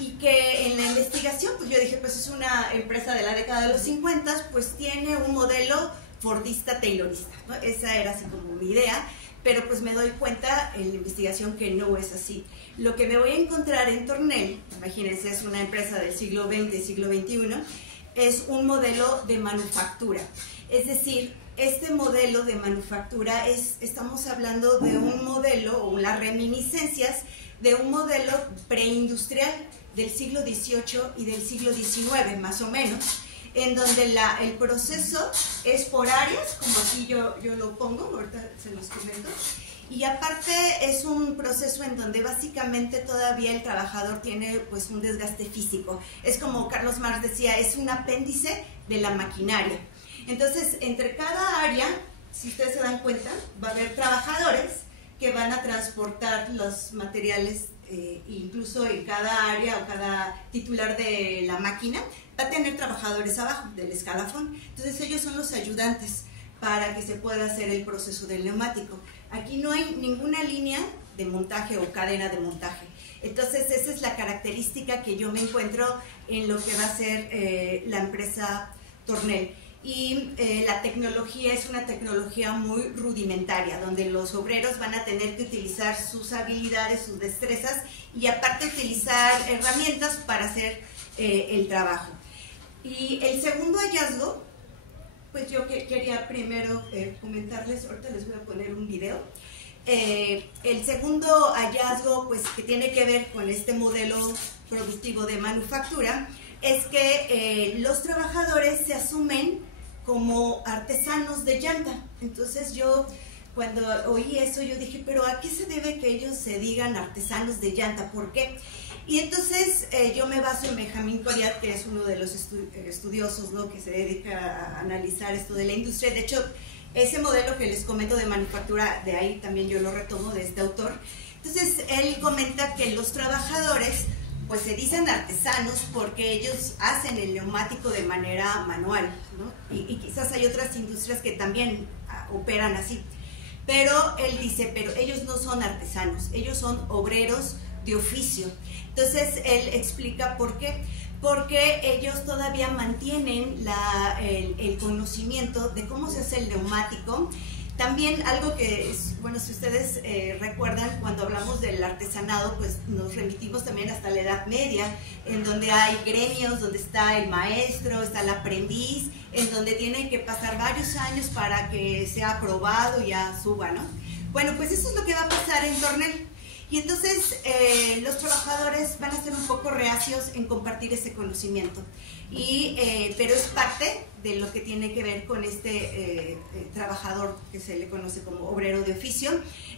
y que en la investigación, pues yo dije, pues es una empresa de la década de los 50, pues tiene un modelo fordista-taylorista, ¿no? Esa era así como mi idea, pero pues me doy cuenta en la investigación que no es así. Lo que me voy a encontrar en Tornel, imagínense, es una empresa del siglo XX, siglo XXI, es un modelo de manufactura. Es decir, este modelo de manufactura estamos hablando de un modelo, o las reminiscencias de un modelo preindustrial del siglo XVIII y del siglo XIX, más o menos, en donde el proceso es por áreas, como aquí yo lo pongo, ahorita se los comento, y aparte es un proceso en donde básicamente todavía el trabajador tiene pues un desgaste físico. Es como Carlos Marx decía, es un apéndice de la maquinaria. Entonces, entre cada área, si ustedes se dan cuenta, va a haber trabajadores que van a transportar los materiales, incluso en cada área o cada titular de la máquina va a tener trabajadores abajo del escalafón. Entonces ellos son los ayudantes para que se pueda hacer el proceso del neumático. Aquí no hay ninguna línea de montaje o cadena de montaje. Entonces esa es la característica que yo me encuentro en lo que va a ser la empresa Tornel. Y la tecnología es una tecnología muy rudimentaria, donde los obreros van a tener que utilizar sus habilidades, sus destrezas, y aparte utilizar herramientas para hacer el trabajo. Y el segundo hallazgo, pues yo quería primero comentarles, ahorita les voy a poner un video. El segundo hallazgo, pues que tiene que ver con este modelo productivo de manufactura, es que los trabajadores se asumen como artesanos de llanta. Entonces yo, cuando oí eso, yo dije, pero ¿a qué se debe que ellos se digan artesanos de llanta? ¿Por qué? Y entonces yo me baso en Benjamin Coriat, que es uno de los estudiosos, ¿no?, que se dedica a analizar esto de la industria. De hecho, ese modelo que les comento de manufactura, de ahí también yo lo retomo de este autor. Entonces él comenta que los trabajadores pues se dicen artesanos porque ellos hacen el neumático de manera manual, ¿no? Y quizás hay otras industrias que también operan así. Pero él dice, pero ellos no son artesanos, ellos son obreros de oficio. Entonces él explica por qué. Porque ellos todavía mantienen el conocimiento de cómo se hace el neumático. También algo que es, bueno, si ustedes recuerdan, cuando hablamos del artesanado, pues nos remitimos también hasta la Edad Media, en donde hay gremios, donde está el maestro, está el aprendiz, en donde tienen que pasar varios años para que sea aprobado y ya suba, ¿no? Bueno, pues eso es lo que va a pasar en Tornel. Y entonces los trabajadores van a ser un poco reacios en compartir ese conocimiento. Pero es parte de lo que tiene que ver con este trabajador que se le conoce como obrero de oficio.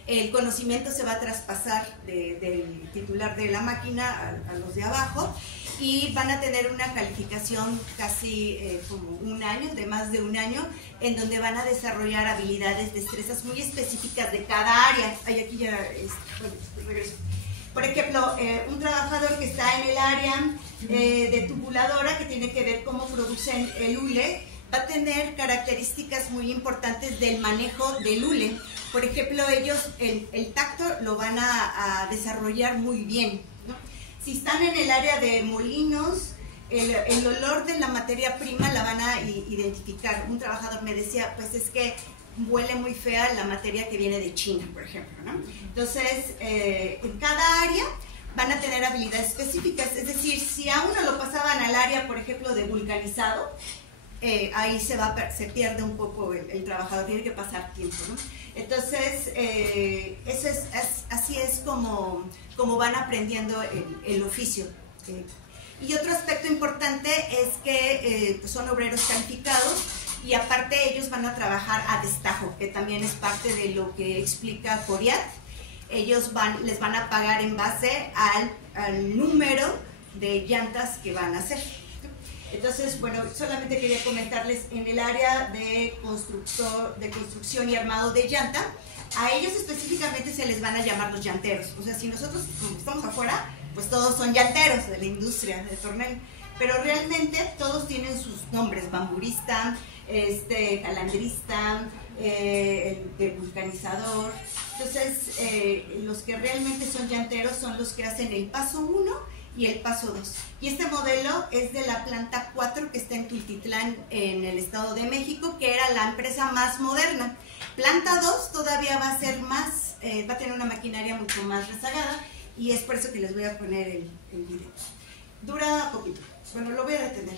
El conocimiento se va a traspasar del titular de la máquina a los de abajo, y van a tener una calificación casi como un año, de más de un año, en donde van a desarrollar habilidades, destrezas muy específicas de cada área. Ay, aquí ya, bueno, regreso. Por ejemplo, un trabajador que está en el área de tubuladora, que tiene que ver cómo producen el hule, va a tener características muy importantes del manejo del hule. Por ejemplo, ellos el tacto lo van a desarrollar muy bien, ¿no? Si están en el área de molinos, el olor de la materia prima la van a identificar. Un trabajador me decía, pues es que huele muy fea la materia que viene de China, por ejemplo, ¿no? Entonces, en cada área van a tener habilidades específicas. Es decir, si a uno lo pasaban al área, por ejemplo, de vulcanizado, ahí se pierde un poco el trabajador, tiene que pasar tiempo, ¿no? Entonces, así es como van aprendiendo el oficio. Y otro aspecto importante es que pues son obreros calificados y aparte ellos van a trabajar a destajo, que también es parte de lo que explica Coriat. Ellos les van a pagar en base al número de llantas que van a hacer. Entonces, bueno, solamente quería comentarles en el área de construcción y armado de llanta, a ellos específicamente se les van a llamar los llanteros. O sea, si nosotros como estamos afuera, pues todos son llanteros de la industria de Tornel, pero realmente todos tienen sus nombres: bamburista, calandrista, el vulcanizador. Entonces, los que realmente son llanteros son los que hacen el paso 1 y el paso 2. Y este modelo es de la planta 4 que está en Tultitlán, en el Estado de México, que era la empresa más moderna. Planta 2 todavía va a ser más, va a tener una maquinaria mucho más rezagada, y es por eso que les voy a poner el video. Dura poquito. Bueno, lo voy a detener.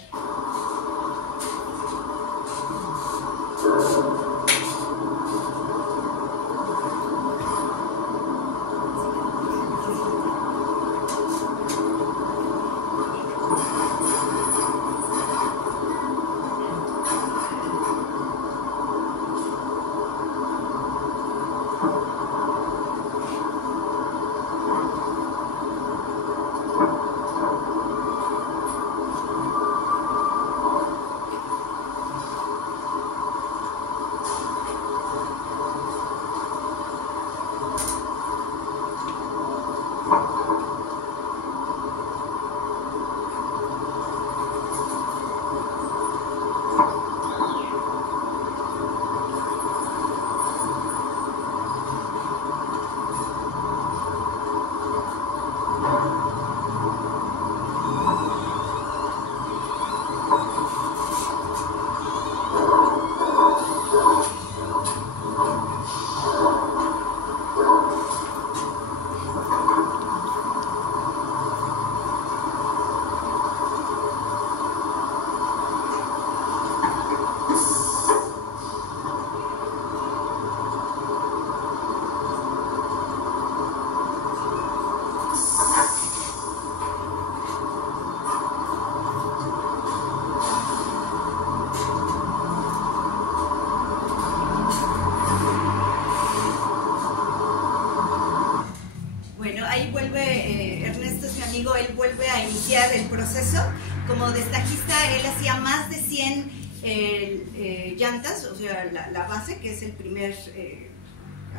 El proceso. Como destajista, él hacía más de 100 llantas, o sea, la base, que es el primer,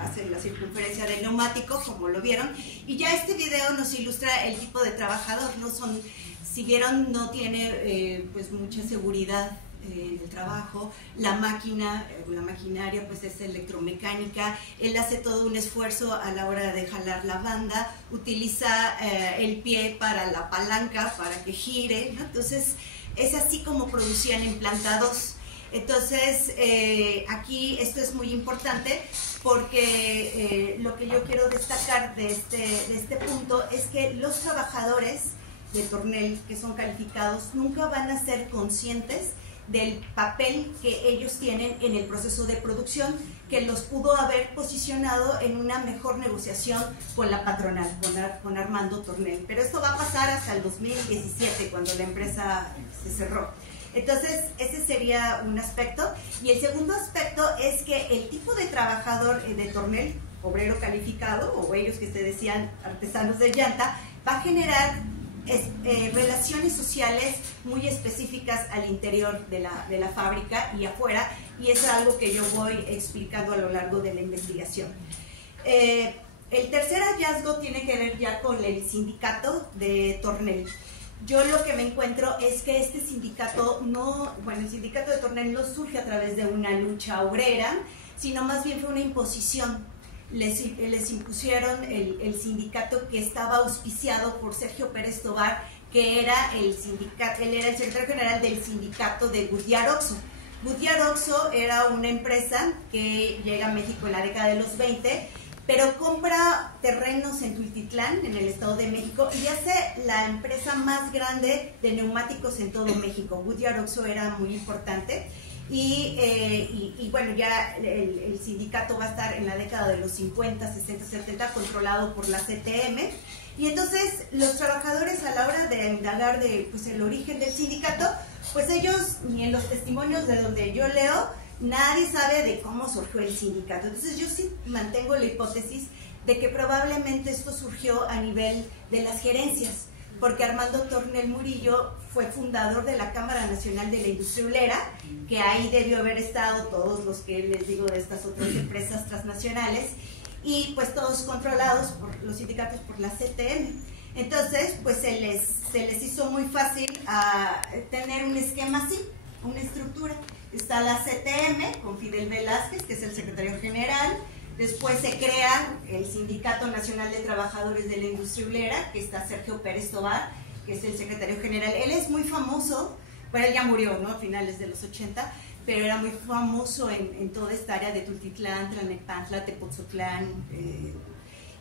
hace la circunferencia del neumático, como lo vieron, y ya este video nos ilustra el tipo de trabajador. No son, si vieron, no tiene pues mucha seguridad en el trabajo. La máquina, la maquinaria pues es electromecánica. Él hace todo un esfuerzo a la hora de jalar la banda, utiliza el pie para la palanca para que gire, ¿no? Entonces es así como producían en planta 2. Entonces aquí esto es muy importante porque lo que yo quiero destacar de este punto es que los trabajadores de Tornel que son calificados nunca van a ser conscientes del papel que ellos tienen en el proceso de producción, que los pudo haber posicionado en una mejor negociación con la patronal, con Armando Tornel. Pero esto va a pasar hasta el 2017, cuando la empresa se cerró. Entonces, ese sería un aspecto. Y el segundo aspecto es que el tipo de trabajador de Tornel, obrero calificado, o ellos que se decían artesanos de llanta, va a generar relaciones sociales muy específicas al interior de la fábrica y afuera, y eso es algo que yo voy explicando a lo largo de la investigación. El tercer hallazgo tiene que ver ya con el sindicato de Tornel. Yo lo que me encuentro es que este sindicato el sindicato de Tornel no surge a través de una lucha obrera, sino más bien fue una imposición. Les impusieron el sindicato que estaba auspiciado por Sergio Pérez Tobar, que era él era el secretario general del sindicato de Goodyear Oxo. Goodyear Oxo era una empresa que llega a México en la década de los 20, pero compra terrenos en Tultitlán, en el Estado de México, y hace la empresa más grande de neumáticos en todo México. Goodyear Oxo era muy importante. Y bueno, ya el sindicato va a estar en la década de los 50, 60, 70 controlado por la CTM, Y entonces los trabajadores, a la hora de indagar de, pues, el origen del sindicato, pues ellos, ni en los testimonios de donde yo leo, nadie sabe de cómo surgió el sindicato. Entonces yo sí mantengo la hipótesis de que probablemente esto surgió a nivel de las gerencias, porque Armando Tornel Murillo fue fundador de la Cámara Nacional de la Industria Obrera, que ahí debió haber estado todos los que les digo de estas otras empresas transnacionales, y pues todos controlados por los sindicatos por la CTM. Entonces, pues se les hizo muy fácil tener un esquema así, una estructura. Está la CTM con Fidel Velázquez, que es el secretario general. Después se crea el Sindicato Nacional de Trabajadores de la Industria Obrera, que está Sergio Pérez Tobar, que es el secretario general. Él es muy famoso, bueno, él ya murió, ¿no?, a finales de los 80, pero era muy famoso en toda esta área de Tultitlán, Tlalnepantla, Tepoztlán,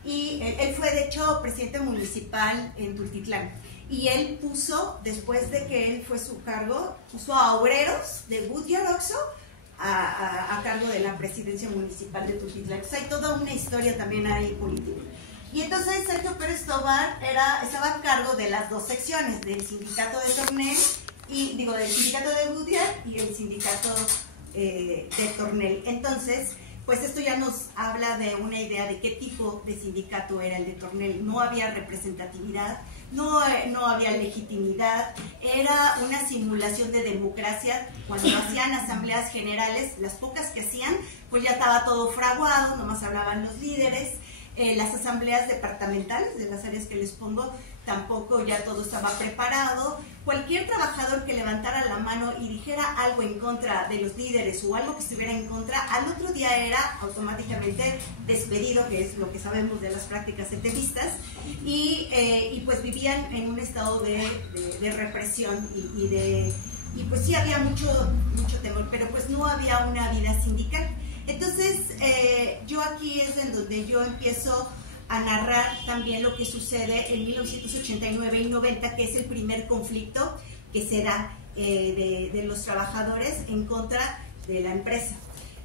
y él fue de hecho presidente municipal en Tultitlán. Y él puso, después de que él fue su cargo, puso a obreros de Goodyear Oxxo a cargo de la presidencia municipal de Tultitlán. Entonces hay toda una historia también ahí política. Y entonces Sergio Pérez Tobar estaba a cargo de las dos secciones, del sindicato de Tornel, del sindicato de Goodyear y el sindicato de Tornel. Entonces, pues esto ya nos habla de una idea de qué tipo de sindicato era el de Tornel. No había representatividad, no había legitimidad, era una simulación de democracia. Cuando hacían asambleas generales, las pocas que hacían, pues ya estaba todo fraguado, nomás hablaban los líderes. Las asambleas departamentales de las áreas que les pongo, tampoco ya todo estaba preparado. Cualquier trabajador que levantara la mano y dijera algo en contra de los líderes o algo que estuviera en contra, al otro día era automáticamente despedido, que es lo que sabemos de las prácticas setemistas, y pues vivían en un estado de represión y pues sí había mucho temor, pero pues no había una vida sindical. Entonces, yo aquí es en donde yo empiezo a narrar también lo que sucede en 1989 y 90, que es el primer conflicto que se da de los trabajadores en contra de la empresa.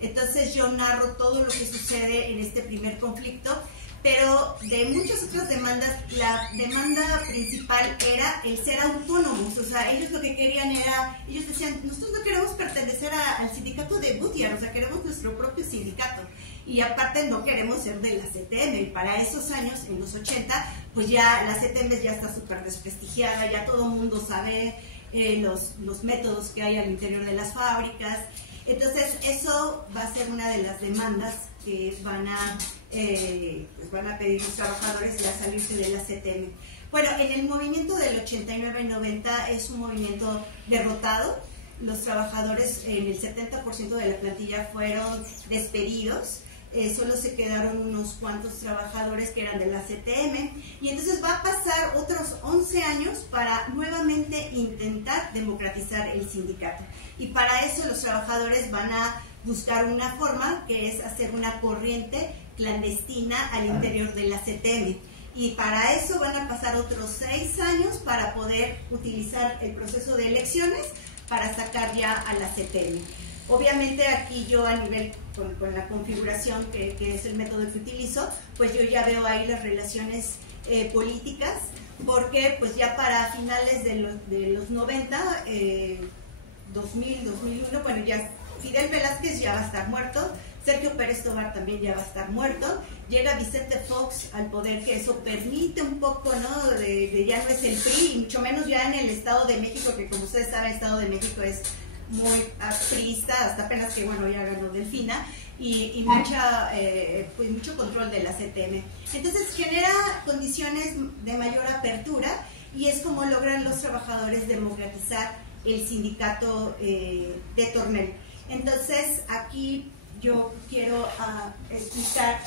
Entonces yo narro todo lo que sucede en este primer conflicto, pero de muchas otras demandas, la demanda principal era el ser autónomos. O sea, ellos lo que querían era, ellos decían, nosotros no queremos pertenecer al sindicato de Goodyear, o sea, queremos nuestro propio sindicato, y aparte no queremos ser de la CTM. Y para esos años, en los 80, pues ya la CTM ya está súper desprestigiada, ya todo el mundo sabe los métodos que hay al interior de las fábricas. Entonces eso va a ser una de las demandas que van a pedir los trabajadores ya salirse de la CTM. Bueno, en el movimiento del 89 y 90 es un movimiento derrotado. Los trabajadores, en el 70% de la plantilla fueron despedidos. Solo se quedaron unos cuantos trabajadores que eran de la CTM, y entonces va a pasar otros 11 años para nuevamente intentar democratizar el sindicato. Y para eso los trabajadores van a buscar una forma, que es hacer una corriente clandestina al interior de la CTM. Y para eso van a pasar otros 6 años para poder utilizar el proceso de elecciones para sacar ya a la CTM. Obviamente aquí yo a nivel con la configuración que es el método que utilizo, pues yo ya veo ahí las relaciones políticas, porque pues ya para finales de los 90, 2000, 2001, bueno, ya Fidel Velázquez ya va a estar muerto, Sergio Pérez Tobar también ya va a estar muerto, llega Vicente Fox al poder, que eso permite un poco, ¿no?, de ya no es el PRI, y mucho menos ya en el Estado de México, que como ustedes saben, el Estado de México es muy priista, hasta apenas que, bueno, ya ganó Delfina, y pues mucho control de la CTM. Entonces genera condiciones de mayor apertura, y es como logran los trabajadores democratizar el sindicato de Tornel. Entonces aquí yo quiero explicar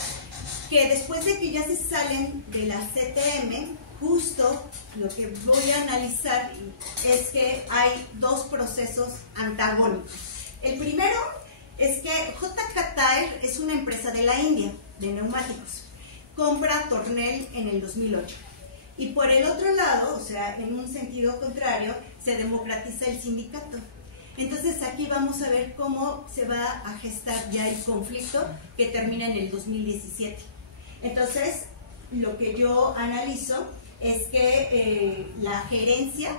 que después de que ya se salen de la CTM, justo lo que voy a analizar es que hay dos procesos antagónicos. El primero es que JK Tyre es una empresa de la India, de neumáticos. Compra Tornel en el 2008. Y por el otro lado, o sea, en un sentido contrario, se democratiza el sindicato. Entonces aquí vamos a ver cómo se va a gestar ya el conflicto que termina en el 2017. Entonces, lo que yo analizo es que la gerencia,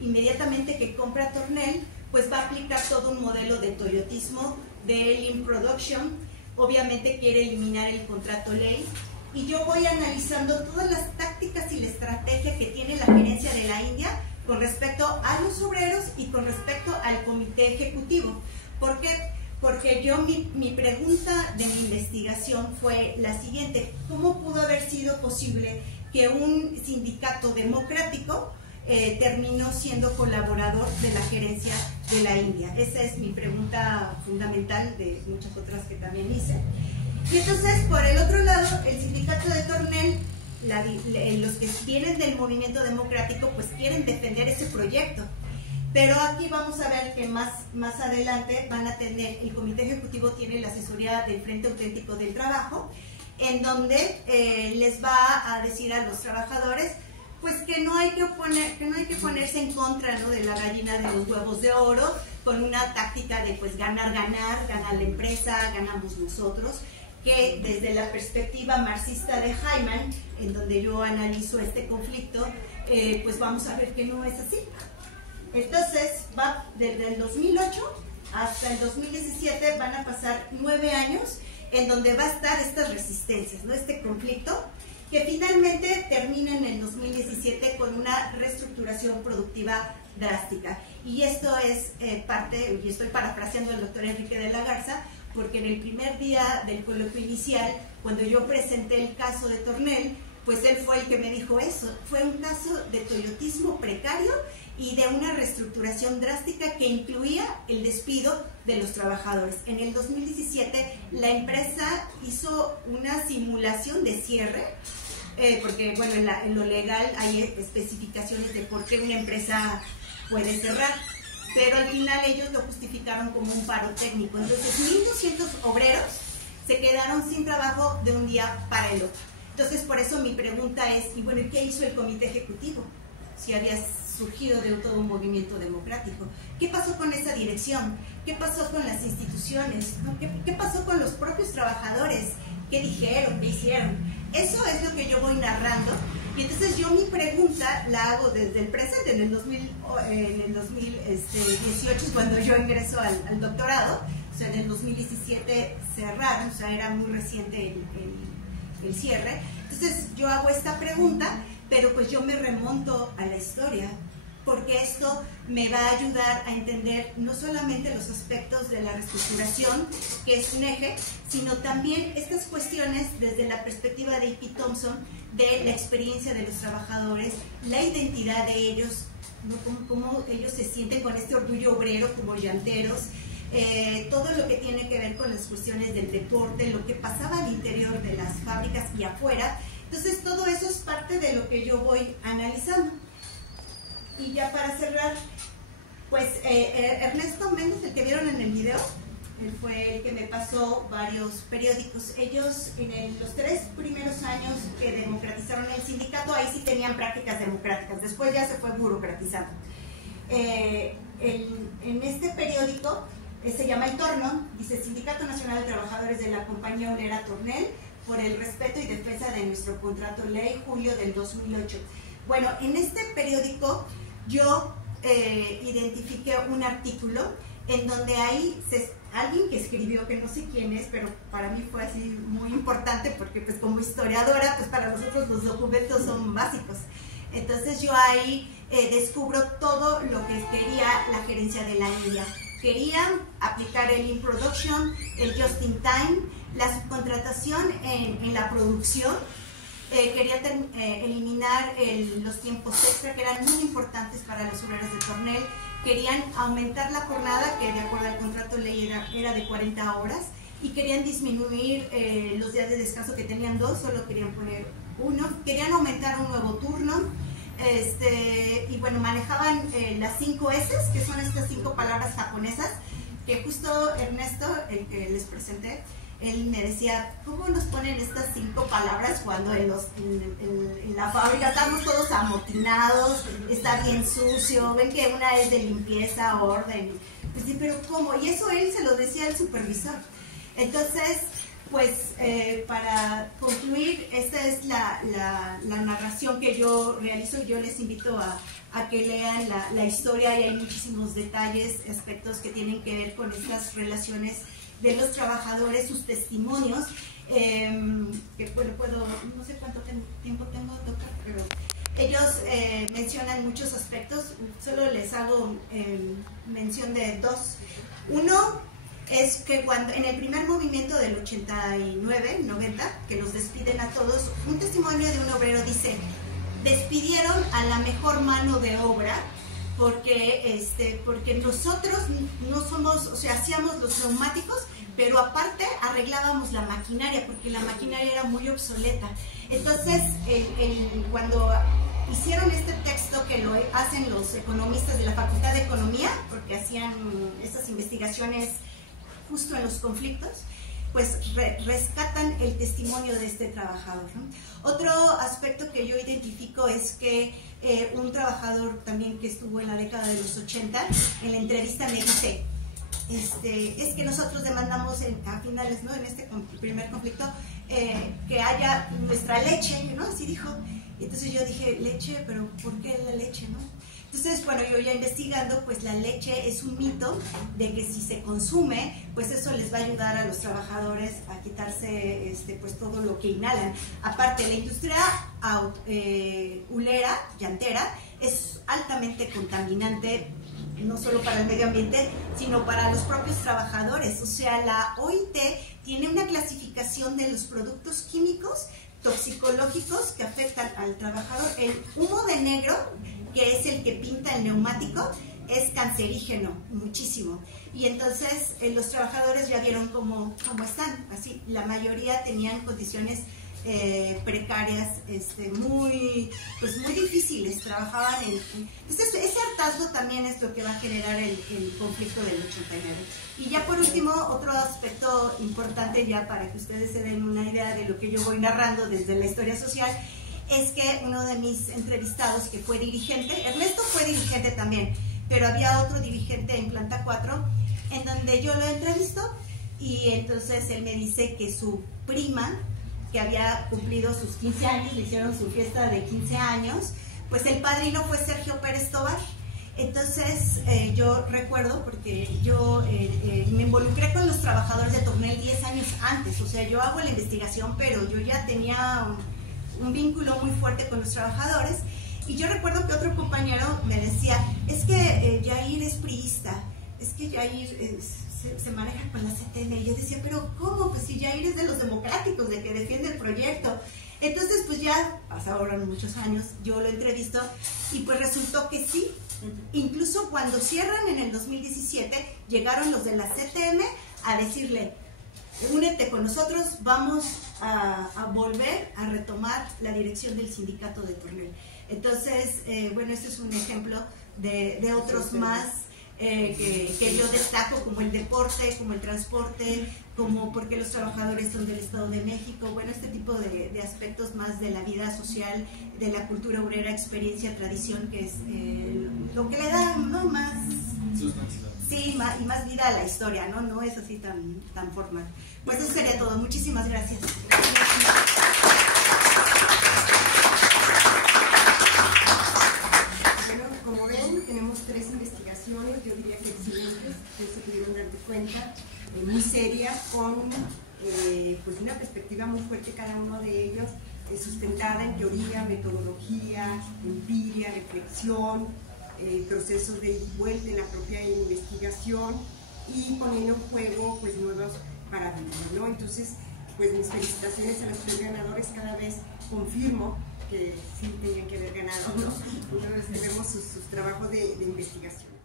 inmediatamente que compra Tornel, pues va a aplicar todo un modelo de toyotismo, de lean production, obviamente quiere eliminar el contrato ley, y yo voy analizando todas las tácticas y la estrategia que tiene la gerencia de la India con respecto a los obreros y con respecto al comité ejecutivo. ¿Por qué? Porque yo, mi pregunta de mi investigación fue la siguiente: ¿cómo pudo haber sido posible que un sindicato democrático terminó siendo colaborador de la gerencia de la India? Esa es mi pregunta fundamental, de muchas otras que también hice. Y entonces, por el otro lado, el sindicato de Tornel, los que vienen del movimiento democrático, pues quieren defender ese proyecto. Pero aquí vamos a ver que más adelante van a tener, el comité ejecutivo tiene la asesoría del Frente Auténtico del Trabajo, en donde les va a decir a los trabajadores pues que no hay que ponerse en contra, ¿no?, de la gallina de los huevos de oro, con una táctica de pues ganar la empresa, ganamos nosotros, que desde la perspectiva marxista de Hyman, en donde yo analizo este conflicto, pues vamos a ver que no es así. Entonces, va desde el 2008 hasta el 2017, van a pasar 9 años en donde va a estar estas resistencias, ¿no?, este conflicto, que finalmente termina en el 2017 con una reestructuración productiva drástica. Y esto es parte, y estoy parafraseando al doctor Enrique de la Garza, porque en el primer día del coloquio inicial, cuando yo presenté el caso de Tornel, pues él fue el que me dijo eso, fue un caso de toyotismo precario y de una reestructuración drástica que incluía el despido de los trabajadores. En el 2017 la empresa hizo una simulación de cierre, porque bueno, en lo legal hay especificaciones de por qué una empresa puede cerrar, pero al final ellos lo justificaron como un paro técnico. Entonces 1.200 obreros se quedaron sin trabajo de un día para el otro. Entonces por eso mi pregunta es, y bueno, ¿qué hizo el comité ejecutivo? Si había surgido de todo un movimiento democrático. ¿Qué pasó con esa dirección? ¿Qué pasó con las instituciones? ¿No? ¿Qué pasó con los propios trabajadores? ¿Qué dijeron? ¿Qué hicieron? Eso es lo que yo voy narrando. Y entonces yo mi pregunta la hago desde el presente. En el 2018 es cuando yo ingreso al doctorado. O sea, en el 2017 cerraron, o sea, era muy reciente el cierre. Entonces yo hago esta pregunta, pero pues yo me remonto a la historia, porque esto me va a ayudar a entender no solamente los aspectos de la reestructuración, que es un eje, sino también estas cuestiones desde la perspectiva de E.P. Thompson, de la experiencia de los trabajadores, la identidad de ellos, ¿no?, cómo ellos se sienten con este orgullo obrero como llanteros, todo lo que tiene que ver con las cuestiones del deporte, lo que pasaba al interior de las fábricas y afuera. Entonces todo eso es parte de lo que yo voy analizando. Y ya para cerrar, pues Ernesto Méndez, el que vieron en el video, él fue el que me pasó varios periódicos. Ellos en los 3 primeros años que democratizaron el sindicato, ahí sí tenían prácticas democráticas, después ya se fue burocratizando. En este periódico, se llama El Torno, dice: Sindicato Nacional de Trabajadores de la Compañía Obrera Tornel, por el respeto y defensa de nuestro contrato ley, julio del 2008. Bueno, en este periódico yo identifiqué un artículo en donde hay alguien que escribió, que no sé quién es, pero para mí fue así muy importante, porque pues como historiadora, pues para nosotros los documentos son básicos. Entonces yo ahí descubro todo lo que quería la gerencia de la India. Querían aplicar el in production, el just in time, la subcontratación en la producción, querían eliminar los tiempos extra, que eran muy importantes para los obreros de Tornel, querían aumentar la jornada, que de acuerdo al contrato ley era de 40 horas, y querían disminuir los días de descanso, que tenían 2, solo querían poner 1, querían aumentar un nuevo turno. Y bueno, manejaban las 5 S, que son estas 5 palabras japonesas, que justo Ernesto, el que les presenté, él me decía: ¿cómo nos ponen estas 5 palabras cuando en la fábrica estamos todos amotinados, está bien sucio, ven que una es de limpieza, orden? Pues sí, pero ¿cómo? Y eso él se lo decía al supervisor. Entonces, pues para concluir, esta es la narración que yo realizo. Yo les invito a que lean la historia, y hay muchísimos detalles, aspectos que tienen que ver con estas relaciones de los trabajadores, sus testimonios, que bueno, no sé cuánto tiempo tengo, doctor, pero ellos mencionan muchos aspectos. Solo les hago mención de dos. Uno es que cuando en el primer movimiento del 89, 90, que los despiden a todos, un testimonio de un obrero dice: despidieron a la mejor mano de obra porque nosotros no somos, o sea, hacíamos los neumáticos, pero aparte arreglábamos la maquinaria, porque la maquinaria era muy obsoleta. Entonces, cuando hicieron este texto, que lo hacen los economistas de la Facultad de Economía, porque hacían estas investigaciones justo en los conflictos, pues rescatan el testimonio de este trabajador, ¿no? Otro aspecto que yo identifico es que un trabajador también que estuvo en la década de los 80, en la entrevista me dice, es que nosotros demandamos a finales, ¿no?, en este primer conflicto, que haya nuestra leche, ¿no? Así dijo. Entonces yo dije, leche, pero ¿por qué la leche, no? Entonces, bueno, yo ya investigando, pues la leche es un mito de que si se consume, pues eso les va a ayudar a los trabajadores a quitarse pues todo lo que inhalan. Aparte, la industria hulera, llantera, es altamente contaminante, no solo para el medio ambiente, sino para los propios trabajadores. O sea, la OIT tiene una clasificación de los productos químicos toxicológicos que afectan al trabajador. El humo de negro, que es el que pinta el neumático, es cancerígeno, muchísimo. Y entonces los trabajadores ya vieron cómo están. Así, la mayoría tenían condiciones precarias, muy difíciles, trabajaban entonces ese hartazgo también es lo que va a generar el conflicto del 89. Y ya por último, otro aspecto importante, ya para que ustedes se den una idea de lo que yo voy narrando desde la historia social, es que uno de mis entrevistados, que fue dirigente, Ernesto fue dirigente también, pero había otro dirigente en Planta 4, en donde yo lo entrevisto, y entonces él me dice que su prima, que había cumplido sus 15 años, le hicieron su fiesta de 15 años, pues el padrino fue Sergio Pérez Tobar. Entonces yo recuerdo, porque yo me involucré con los trabajadores de Tornel 10 años antes, o sea, yo hago la investigación, pero yo ya tenía un vínculo muy fuerte con los trabajadores, y yo recuerdo que otro compañero me decía, es que Yair es priista, es que Yair se maneja con la CTM, y yo decía, pero ¿cómo? Pues si Yair es de los democráticos, de que defiende el proyecto. Entonces pues ya pasaron muchos años, yo lo entrevisto, y pues resultó que sí. Incluso cuando cierran en el 2017, llegaron los de la CTM a decirle, únete con nosotros, vamos a volver a retomar la dirección del sindicato de Tornel. Entonces, bueno, este es un ejemplo de otros más que yo destaco, como el deporte, como el transporte, como porque los trabajadores son del Estado de México. Bueno, este tipo de aspectos más de la vida social, de la cultura obrera, experiencia, tradición, que es lo que le da, ¿no?, más sustancia. Sí, y más vida a la historia, ¿no? No es así tan formal. Pues eso sería todo. Muchísimas gracias. Bueno, como ven, tenemos 3 investigaciones, yo diría que excelentes, que se pudieron dar cuenta, muy serias, con pues una perspectiva muy fuerte cada uno de ellos, sustentada en teoría, metodología, empiria, reflexión, procesos de vuelta en la propia investigación, y poniendo en juego pues nuevos paradigmas, ¿no? Entonces, pues mis felicitaciones a los 3 ganadores. Cada vez confirmo que sí tenían que haber ganado, ¿no? Entonces, tenemos sus trabajos de investigación.